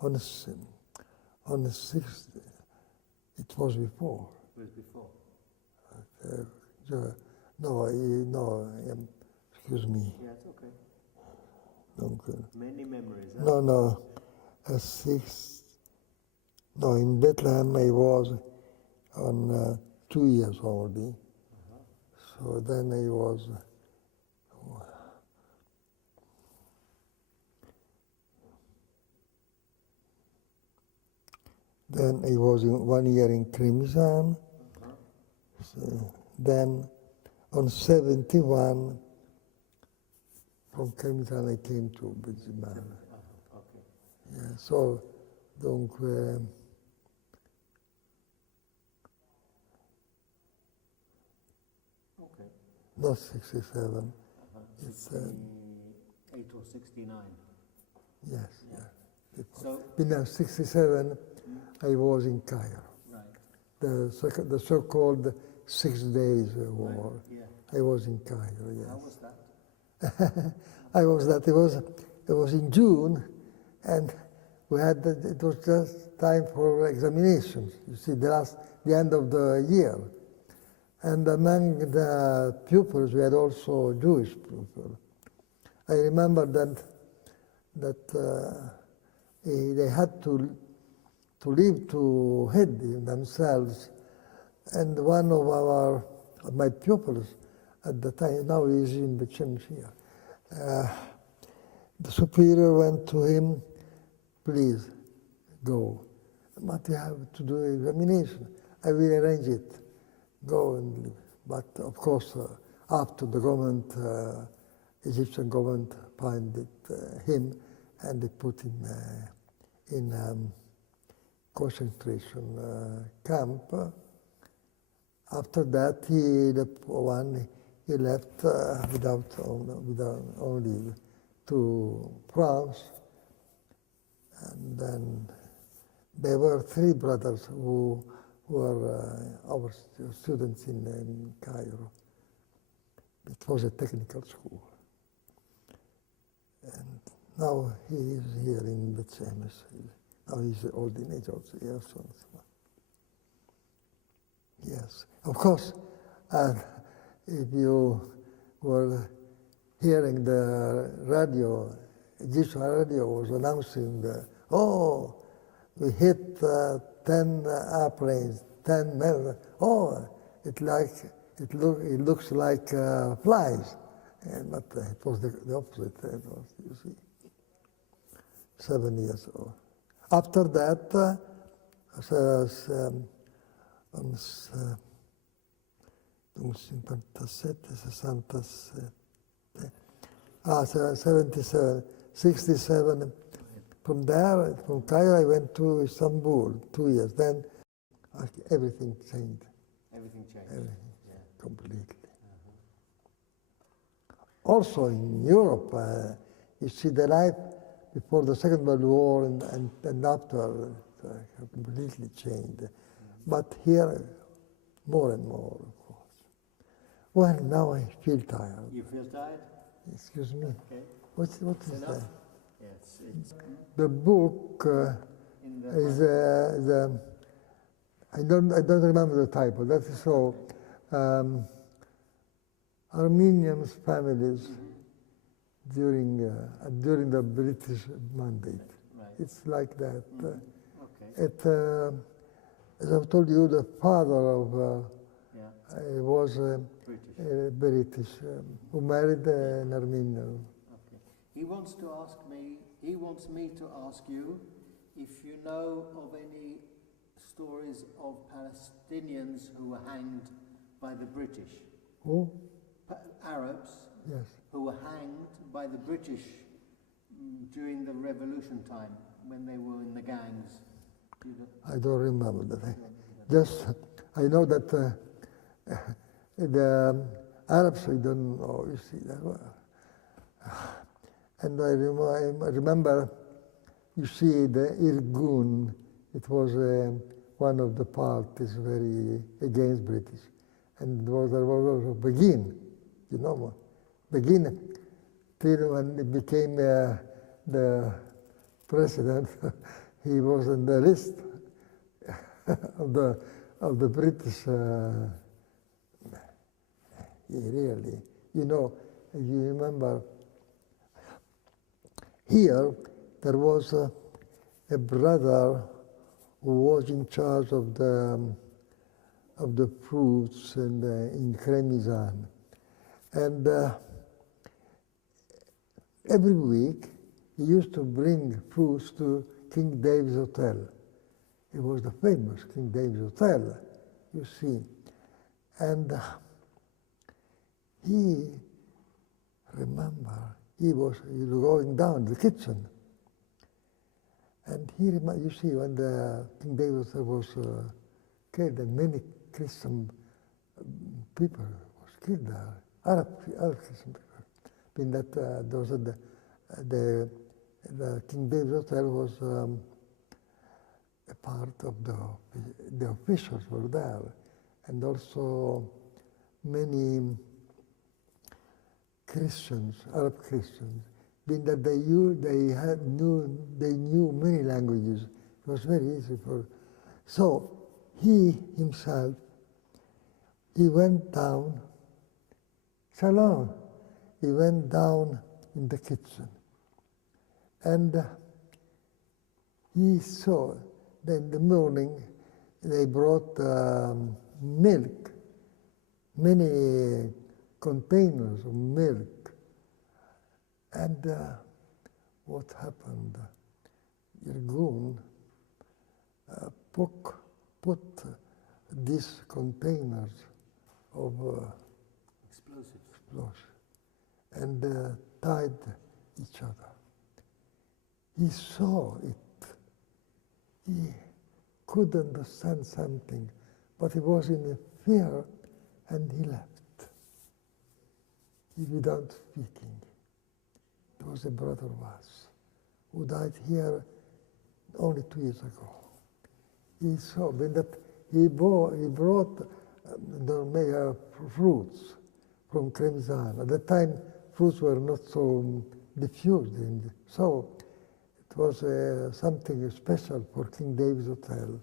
on the 60th. It was before. It was before. Excuse me. Yeah, it's okay. Donc, Many memories. Huh? no. In Bethlehem I was on 2 years only. So then I was. Then I was 1 year in Crimson. So then on 71, from Crimson I came to Bethlehem. Okay. Yeah, so, donc, Okay. not 67. It's 68 or 69. yes. So, In 67, I was in Cairo. right. The so-called 6 Days War. Yeah. I was in Cairo. Yes. How was that? I was that it was in June, and it was just time for examinations. You see, the end of the year. And among the pupils, we had also Jewish pupils. I remember that they had to leave to head themselves, and one of my pupils at the time, now he's in the church here, the superior went to him, please go, but you have to do examination. I will arrange it. Go and leave. But of course, after the government, Egyptian government found him, and they put him in concentration camp. After that, he left without only to France, and then there were 3 brothers who were our students in Cairo. It was a technical school. And now he is here in the Chemis. Now he's old in age also. Yes, yes. Of course, if you were hearing the radio, Egyptian radio was announcing, we hit 10 airplanes, 10 men. Oh, it looks like flies. But it was the opposite. It was, you see, 7 years old. After that, 77, 67. From there, from Cairo, I went to Istanbul, 2 years. Then everything changed. Everything changed. Everything, yeah. completely. Also in Europe, you see the life before the Second World War and after completely changed. But here, more and more, of course. Well, now I feel tired. You feel tired? Excuse me. Okay. What is enough? that? Yes. It's The book in the is I don't remember the title. That is so. Armenian families during the British mandate. Right. It's like that. Okay. As I've told you, the father of was British, who married an Armenian. Okay. He wants me to ask you if you know of any stories of Palestinians who were hanged by the British. Who? Arabs Yes. who were hanged by the British during the revolution time when they were in the gangs. I don't remember that. Just I know that the Arabs, I don't know. You see that. And I remember, you see, the Irgun. It was one of the parties very against British, and there was Begin. You know, Begin, till when it became the president, he was on the list of the British. Really, you know, you remember. Here, there was a brother who was in charge of the fruits and in Kremizan. And every week, he used to bring fruits to King David's Hotel. It was the famous King David's Hotel, you see. And he was going down the kitchen. And you see, when the King David's Hotel was killed, and many Christian people was killed there. Arab Christian people. I mean that the King David's Hotel was a part of the officials were there, and also many Christians, Arab Christians, being that they knew many languages. It was very easy for. So he himself, he went down. Shalom. He went down in the kitchen, and he saw that in the morning they brought milk, many containers of milk. And what happened? Irgun put these containers of explosives and tied each other. He saw it. He could understand something, but he was in fear, and he left without speaking. It was a brother of us who died here only 2 years ago. He saw that he brought fruits from Crimson. At that time, fruits were not so diffused, so it was something special for King David's Hotel.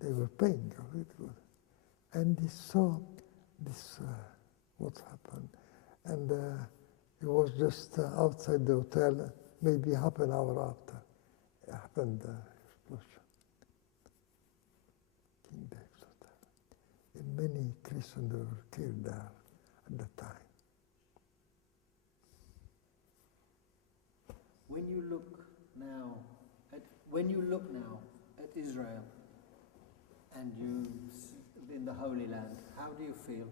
They were paying it good, and he saw this what happened, and it was just outside the hotel, maybe half an hour after it happened. Explosion. King David's Hotel, and many Christians were killed there at that time. When you look now at Israel and you in the Holy Land, how do you feel?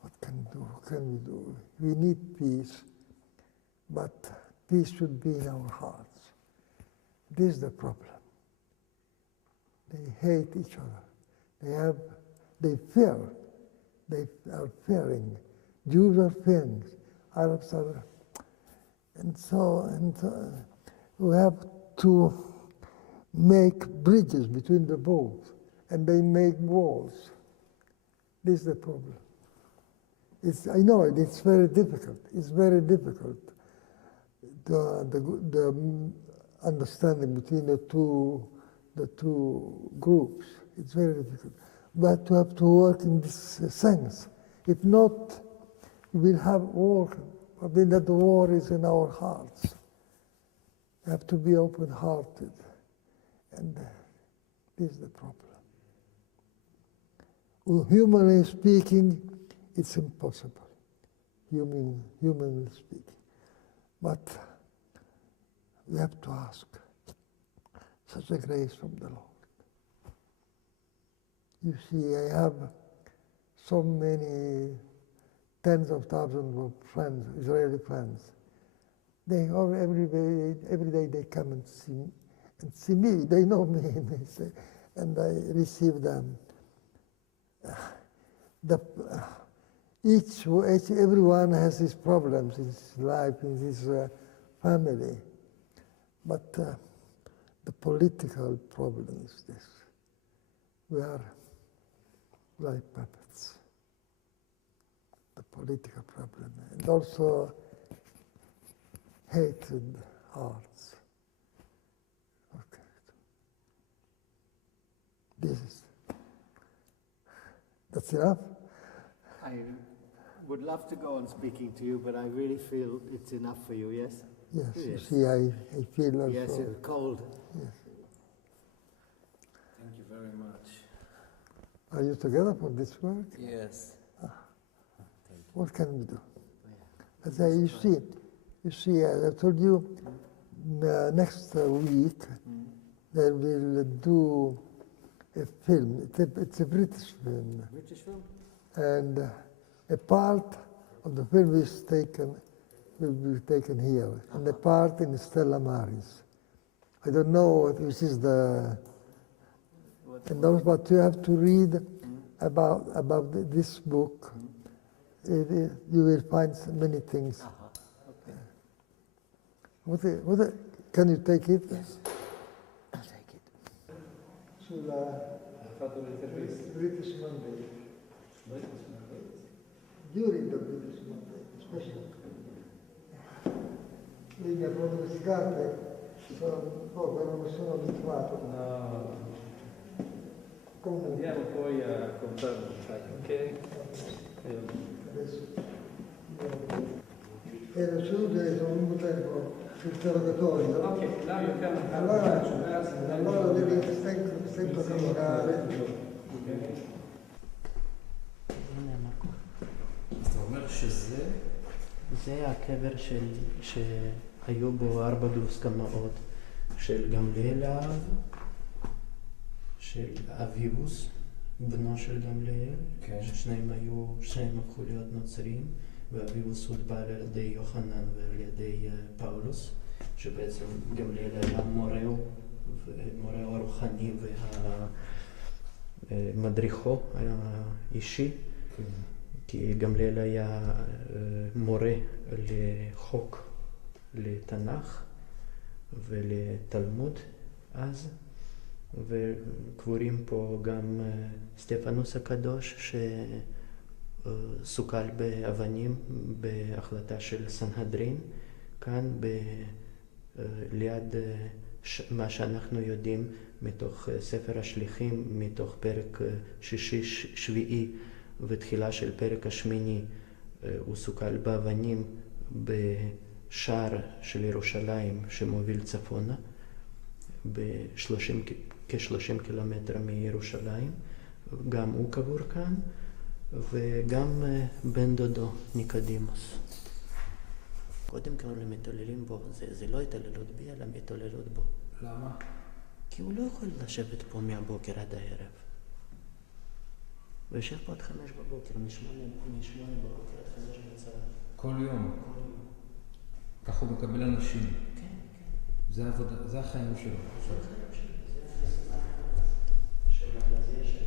What can we do? We need peace, but peace should be in our hearts. This is the problem. They hate each other. They are fearing. Jews are fearing. Arabs are, and so we have to make bridges between the both, and they make walls. This is the problem. I know it's very difficult. It's very difficult. The understanding between the two groups. It's very difficult. But we have to work in this sense. If not, we will have war. I mean that the war is in our hearts. We have to be open-hearted, and this is the problem. Well, humanly speaking, it's impossible, humanly speaking. But we have to ask such a grace from the Lord. You see, I have so many tens of thousands of friends, Israeli friends. They all every day they come and see me. They know me, and they say, and I receive them. Everyone has his problems in his life, in his family, but the political problem is this: we are like puppets. The political problem, and also hatred hearts. Okay. That's enough? I would love to go on speaking to you, but I really feel it's enough for you, yes? Yes, you see, I feel also... Yes, it's cold. Yes. Thank you very much. Are you together for this work? Yes. What can we do? As you see, as I told you, next week they will do a film. It's a British film. British film? And a part of the film will be taken here, and a part in Stella Maris. I don't know which is the... And those, but you have to read about this book. You will find many things. Okay. Can you take it? Yes, I'll take it. British Monday. During the British Monday, especially a fondo queste carte non sono abituato. Comunque. Andiamo poi a contarlo, ok? Adesso ero seduto da un lungo tempo sul interrogatorio. Ok, now you can. Allora devi sempre camminare. אתה אומר שזה? זה הקבר שהיו בו 4 גלוסקמאות של גמליאל האב, של אביבוס, בנו של גמליאל, ששניהם הפכו להיות נוצרים, ואביבוס הוטבל על ידי יוחנן ועל ידי פאולוס, שבעצם גמליאל היה מורהו הרוחני והמדריכו האישי, כי גמליאל היה מורה לחוק, לתנ"ך ולתלמוד אז, וקבורים פה גם סטפנוס הקדוש שסוכל באבנים בהחלטה של סנהדרין, כאן ליד מה שאנחנו יודעים מתוך ספר השליחים, מתוך פרק שישי-שביעי ותחילה של פרק השמיני, הוא סוכל באבנים בשער של ירושלים שמוביל צפונה, כ-30 קילומטר מירושלים, גם הוא קבור כאן, וגם בן דודו ניקודימוס. קודם כל הם מתעללים בו, זה לא התעללות בי, אלא מתעללות בו. למה? כי הוא לא יכול לשבת פה מהבוקר עד הערב. הוא יושב פה עד 5 בבוקר, מ-8 בבוקר עד 5 בצהריים. כל יום? ככה הוא מקבל אנשים? כן, כן. זה העבודה, זה החיים שלו. זה החיים שלו, זה המשימה של המזיה שלו.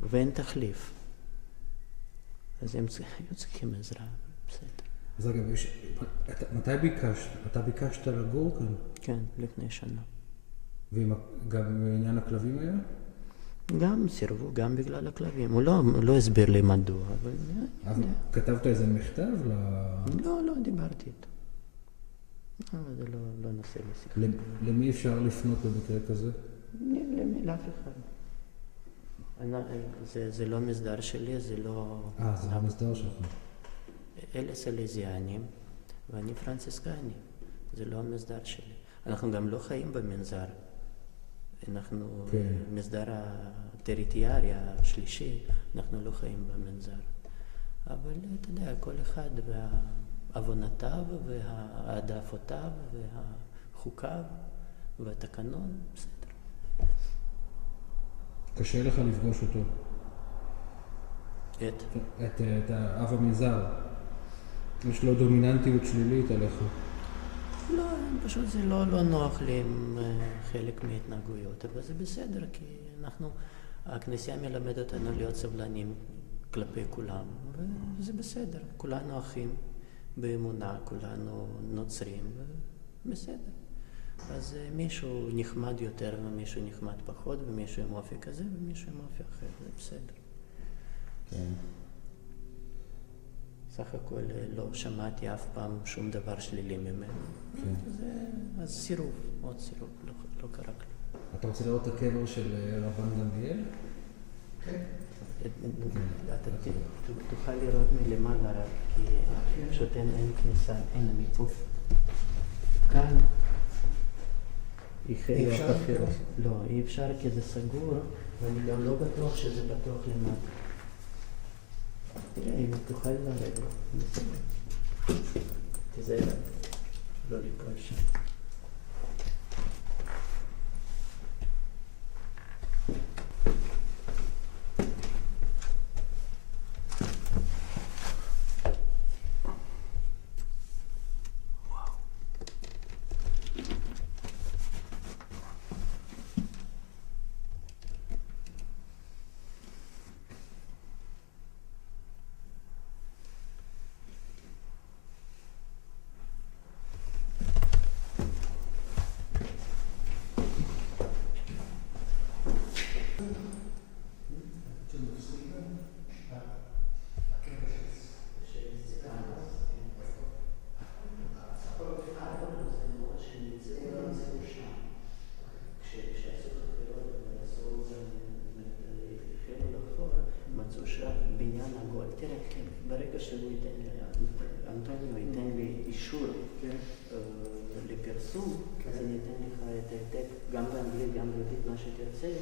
ואין תחליף. אז הם צריכים עזרה, בסדר. אז רגע, מתי ביקשת? אתה ביקשת לגור כאן? כן, לפני שנה. וגם בעניין הכלבים היה? גם סירבו, גם בגלל הכלבים. הוא לא הסביר לי מדוע, אבל... אז כתבת איזה מכתב ל... לא דיברתי איתו. אבל זה לא נושא לשיחה. למי אפשר לפנות במקרה כזה? לאף אחד. זה לא מסדר שלי, זה לא... זה המסדר שלך. אלה סלזיאנים, ואני פרנסיסקני. זה לא המסדר שלי. אנחנו גם לא חיים במנזר. אנחנו, מסדר הטריטוריאלי השלישי, אנחנו לא חיים במנזר. אבל אתה יודע, כל אחד והעוונותיו והעדפותיו והחוקיו והתקנון, בסדר. קשה לך לפגוש אותו. את האב המנזר. יש לו דומיננטיות שלילית עליך. לא, פשוט זה לא נוח לי עם חלק מההתנהגויות, אבל זה בסדר, כי הכנסייה מלמדת אותנו להיות סבלנים כלפי כולם, וזה בסדר. כולנו אחים באמונה, כולנו נוצרים, ובסדר. אז מישהו נחמד יותר ומישהו נחמד פחות, ומישהו עם אופי כזה ומישהו עם אופי אחר, זה בסדר. כן. סך הכל לא שמעתי אף פעם שום דבר שלילי ממנו. אז סירוב, מאוד סירוב, לא קרה כלום. אתה רוצה לראות את הקבר של רבן גמליאל? כן. אתה תוכל לראות מלמעלה רק, כי פשוט אין כניסה, אין אני פה. כאן החלו החפירות. לא, אי אפשר כי זה סגור, ואני גם לא בטוח שזה בטוח למטה. תראה, אם תוכל לרדת, בסדר. תזהר, לא ליפול שם. אנטוניו ייתן לי אישור לפרסום, אז אני אתן לך את העתק, גם באנגלית, גם בעברית, מה שתרצה,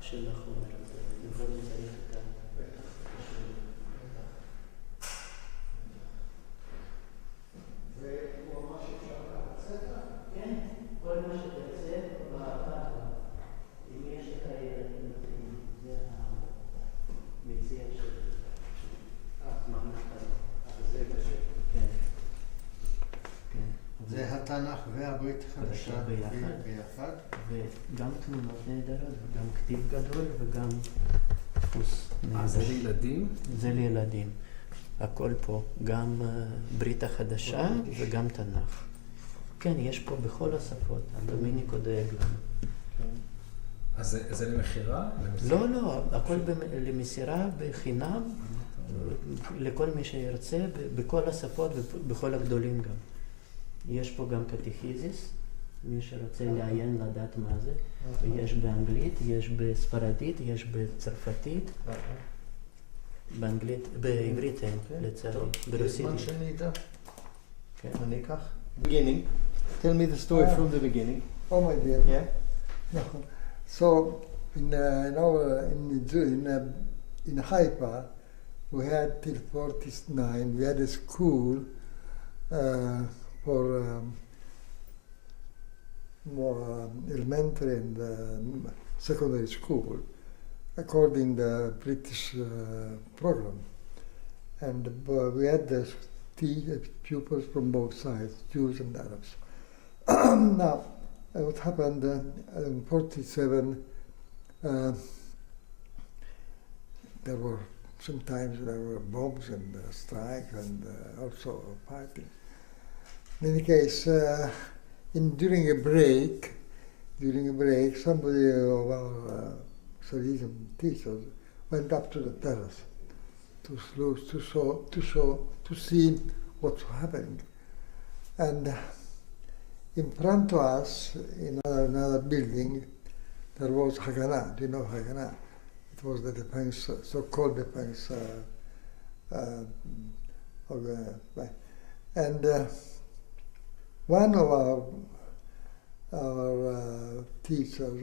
של החומר הזה. אני קודם צריך את ה... והוא אמר שאפשר לצאת? כן, כל מה שתרצה באתר. אם יש לך ילדים, זה המציע של... מה נכתב? זה קשה. כן. זה התנ"ך והברית החדשה ביחד. וגם תמונות נהדרות, וגם כתיב גדול, וגם דפוס נהדר. זה לילדים? זה לילדים. הכל פה, גם ברית החדשה וגם תנ"ך. כן, יש פה בכל השפות, דומינגו דואג לנו. אז זה למכירה? לא, הכל למסירה בחינם, לכל מי שירצה, בכל השפות ובכל הגדולים גם. יש פה גם קטכיזיס, מי שרוצה לעיין לדעת מה זה. יש באנגלית, יש בספרדית, יש בצרפתית. באנגלית, בעברית אין, לצערי. ברוסית. זמן שאני איתה. כן. אני אקח. Beginning. Tell me the story from the beginning. Oh my dear. Yeah. נכון. So in Haifa, we had till 49, we had a school for more elementary and secondary school, according to the British program. And we had the pupils from both sides, Jews and Arabs. Now, what happened in 47, sometimes there were bombs and strikes and also fighting. In any case, during a break, somebody of our Salesian teachers went up to the terrace to see what's happening. And in front of us, in another building, there was Haganah. Do you know Haganah? It was the defense, so-called defense. And one of our teachers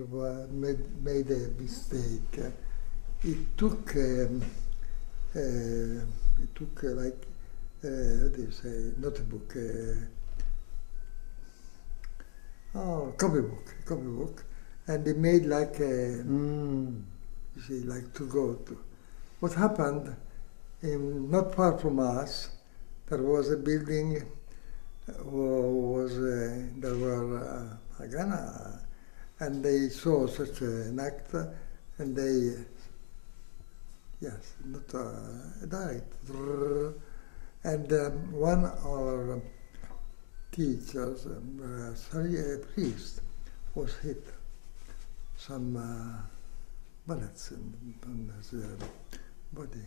made a mistake. He took like what do you say? Not a book. Copybook, and he made like a, you see, like to go to. What happened, not far from us, there was a building there were Haganah, and they saw such an act, and they, died. And one of our teachers, a priest, was hit. Some bullets on his body.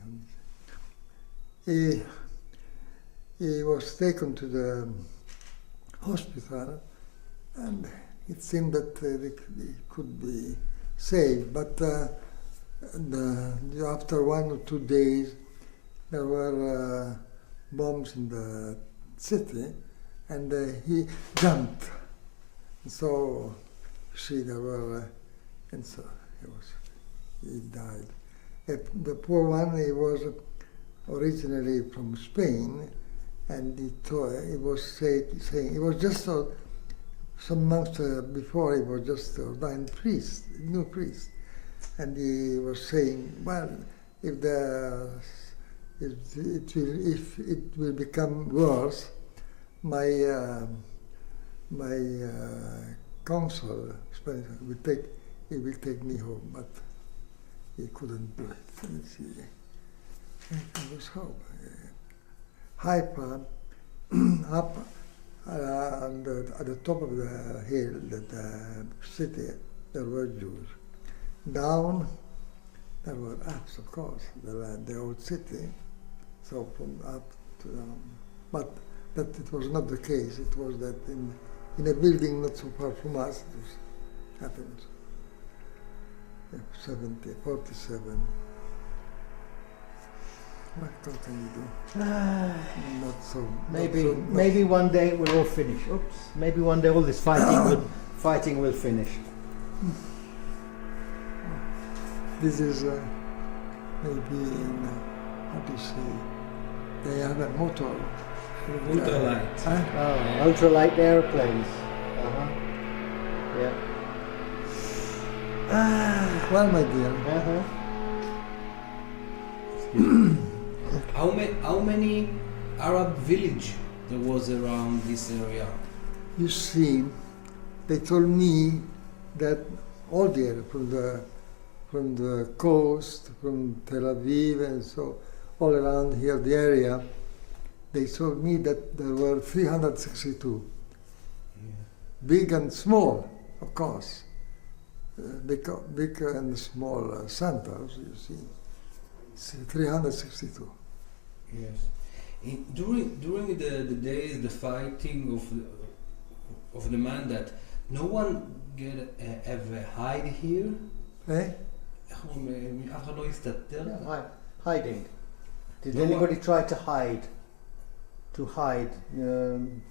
He was taken to the hospital, and it seemed that he could be saved. But after 1 or 2 days, there were bombs in the city, and he jumped. So, there were, and so he died. The poor one, he was originally from Spain, and he was saying, he was just some months before, he was just ordained priest, new priest, and he was saying, well, if it will become worse, my consul will take me home, but he couldn't do it. It was hope. Haifa, up at the top of the hill, the city, there were Jews. Down, there were Arabs, of course, the old city. So from up to down, but that it was not the case. It was that in a building not so far from us, it was happened. 47. What can you do? Not so. Maybe one day it will all finish. Oops. Maybe one day all this fighting will finish. This is maybe how do you say? They have a motor. Ultralight. Oh, ultralight airplanes. Yeah. Well, my dear. How many Arab village there was around this area? You see, they told me that all there, from the coast, from Tel Aviv, and so all around here, the area, they told me that there were 362. Big and small, of course. Big and small centers, you see. 362. Yes. During the days, the fighting of the man, that no one have a hide here. Eh? איך אומרים, אף אחד לא הסתתר? Hiding. Did anybody try to hide? To hide?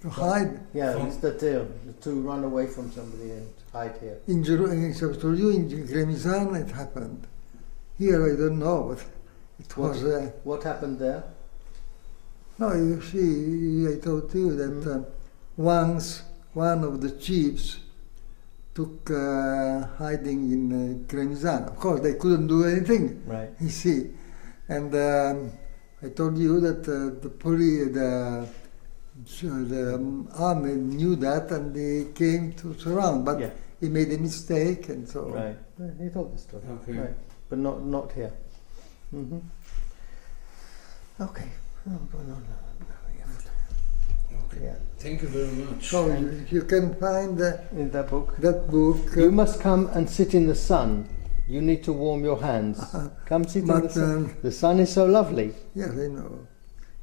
To hide? Yeah, From- להסתתר. To run away from somebody and hide here. In Gremizan it happened. Here I don't know, but it was... What happened there? No, you see, I told you that once one of the chiefs took hiding in Gremizan. Of course, they couldn't do anything, Right. you see. And I told you that the police, the army knew that and they came to surround, but Yeah. he made a mistake and so... Right. He told the story. Okay. Right. But not here. Okay. Okay. Yeah. Thank you very much. So you can find In that book. that book. You must come and sit in the sun. You need to warm your hands. Come sit in the But, sun. The sun is so lovely. yes, I know.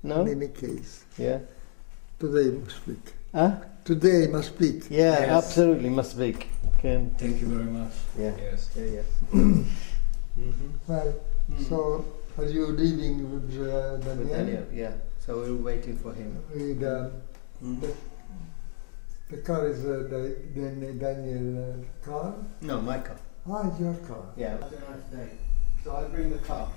No? In any case, Yeah. today must speak. Huh? Today must speak. Yeah, Yes. absolutely. Must speak. Okay. Thank you very much. Yeah. Yes. Yeah. Well, so are you leaving with With Daniel? Daniel. Yeah. So we're waiting for him. With, the car is Daniel car? No, my car. Ah, it's your car. Yeah. Have a nice day. So I'll bring the car.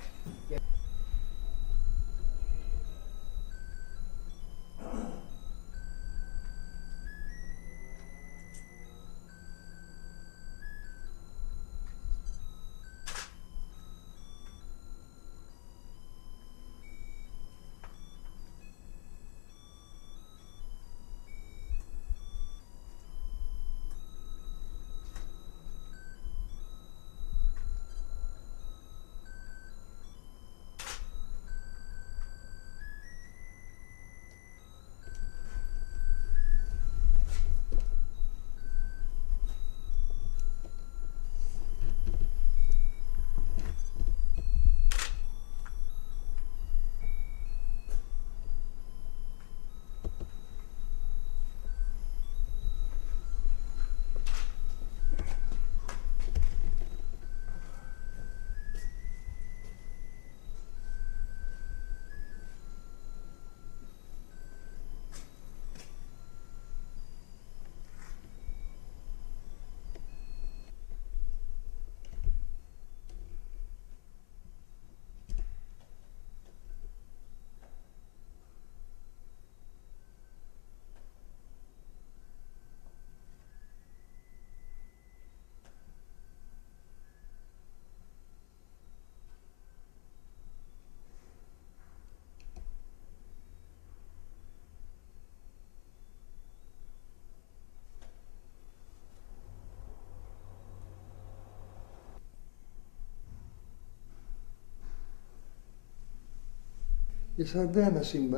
יש הרבה אנשים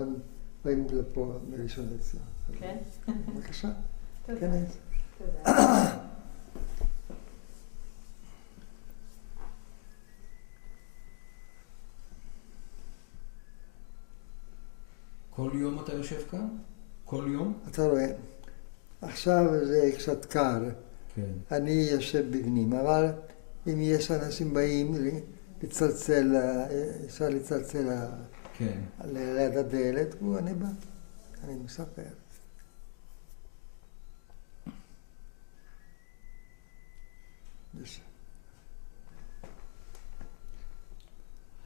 באים לפה מראשון לציון. כן? בבקשה. תודה. כן. תודה. כל יום אתה יושב כאן? כל יום? אתה רואה, עכשיו זה קצת קר, כן. אני יושב בפנים, אבל אם יש אנשים באים לצלצל, אפשר לצלצל כן. כן. ליד הדלת, ואני בא, אני מספר.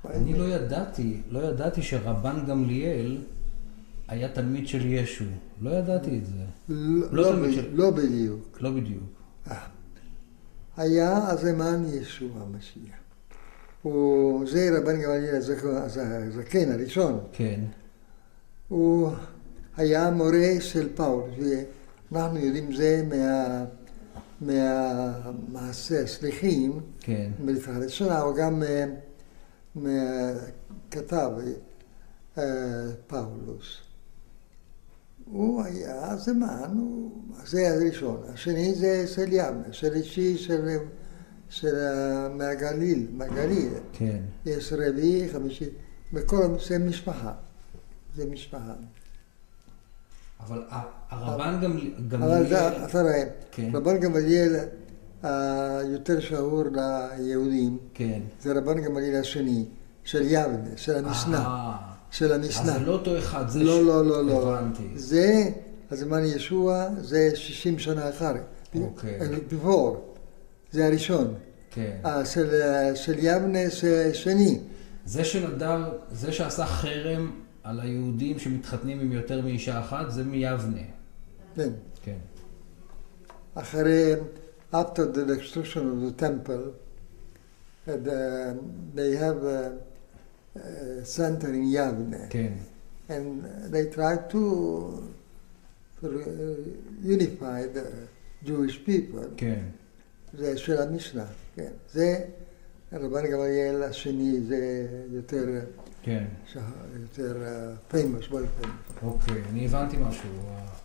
אני לא ידעתי שרבן גמליאל היה תלמיד של ישו. לא ידעתי את זה. לא בדיוק. לא בדיוק. היה הזמן ישוע המשיח. וזה רבן גמליאל הזקן הראשון. כן. הוא היה מורה של פאולוס, ואנחנו יודעים זה מהמעשה השליחים, כן. מלפני הראשונה, הוא גם כתב פאולוס. הוא היה זמן, זה הראשון. השני זה של יבנה, שלישי מהגליל. כן. יש רביעי, חמישי, בכל זה משפחה. זה משפחה. אבל הרבן גמליאל... אבל אתה רואה, כן. רבן גמליאל היותר שהור ליהודים, כן. זה רבן גמליאל השני, של יבנה, של המשנה. של המשנה. אז זה לא אותו אחד, זה לא. הבנתי. זה, הזמן ישוע, זה 60 שנה אחרי. אוקיי. before. זה הראשון. כן. של יבנה זה שני. זה שעשה חרם על היהודים שמתחתנים עם יותר מאישה אחת, זה מיבנה. כן. כן. אחרי, after the destruction of the temple, they have a center in Yavne. כן. And they tried to unify the Jewish people. כן. זה של המשנה, כן. זה רבן גמליאל השני, זה יותר... כן. יותר famous, well famous. אוקיי, אני הבנתי משהו.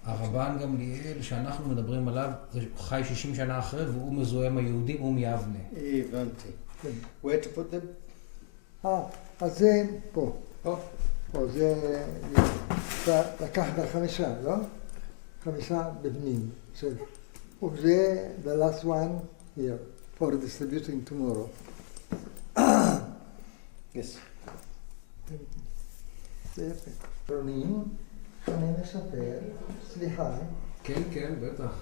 הרבן גמליאל שאנחנו מדברים עליו, זה חי 60 שנה אחרי, והוא מזוהה עם היהודים, הוא מיבנה. הבנתי. Where to put them? אז זה פה. פה זה... לקחת 5, לא? 5 בפנים. וזה the last one here for distributing tomorrow. Yes. זה יפה. רונים, אני מספר, סליחה. כן, כן, בטח.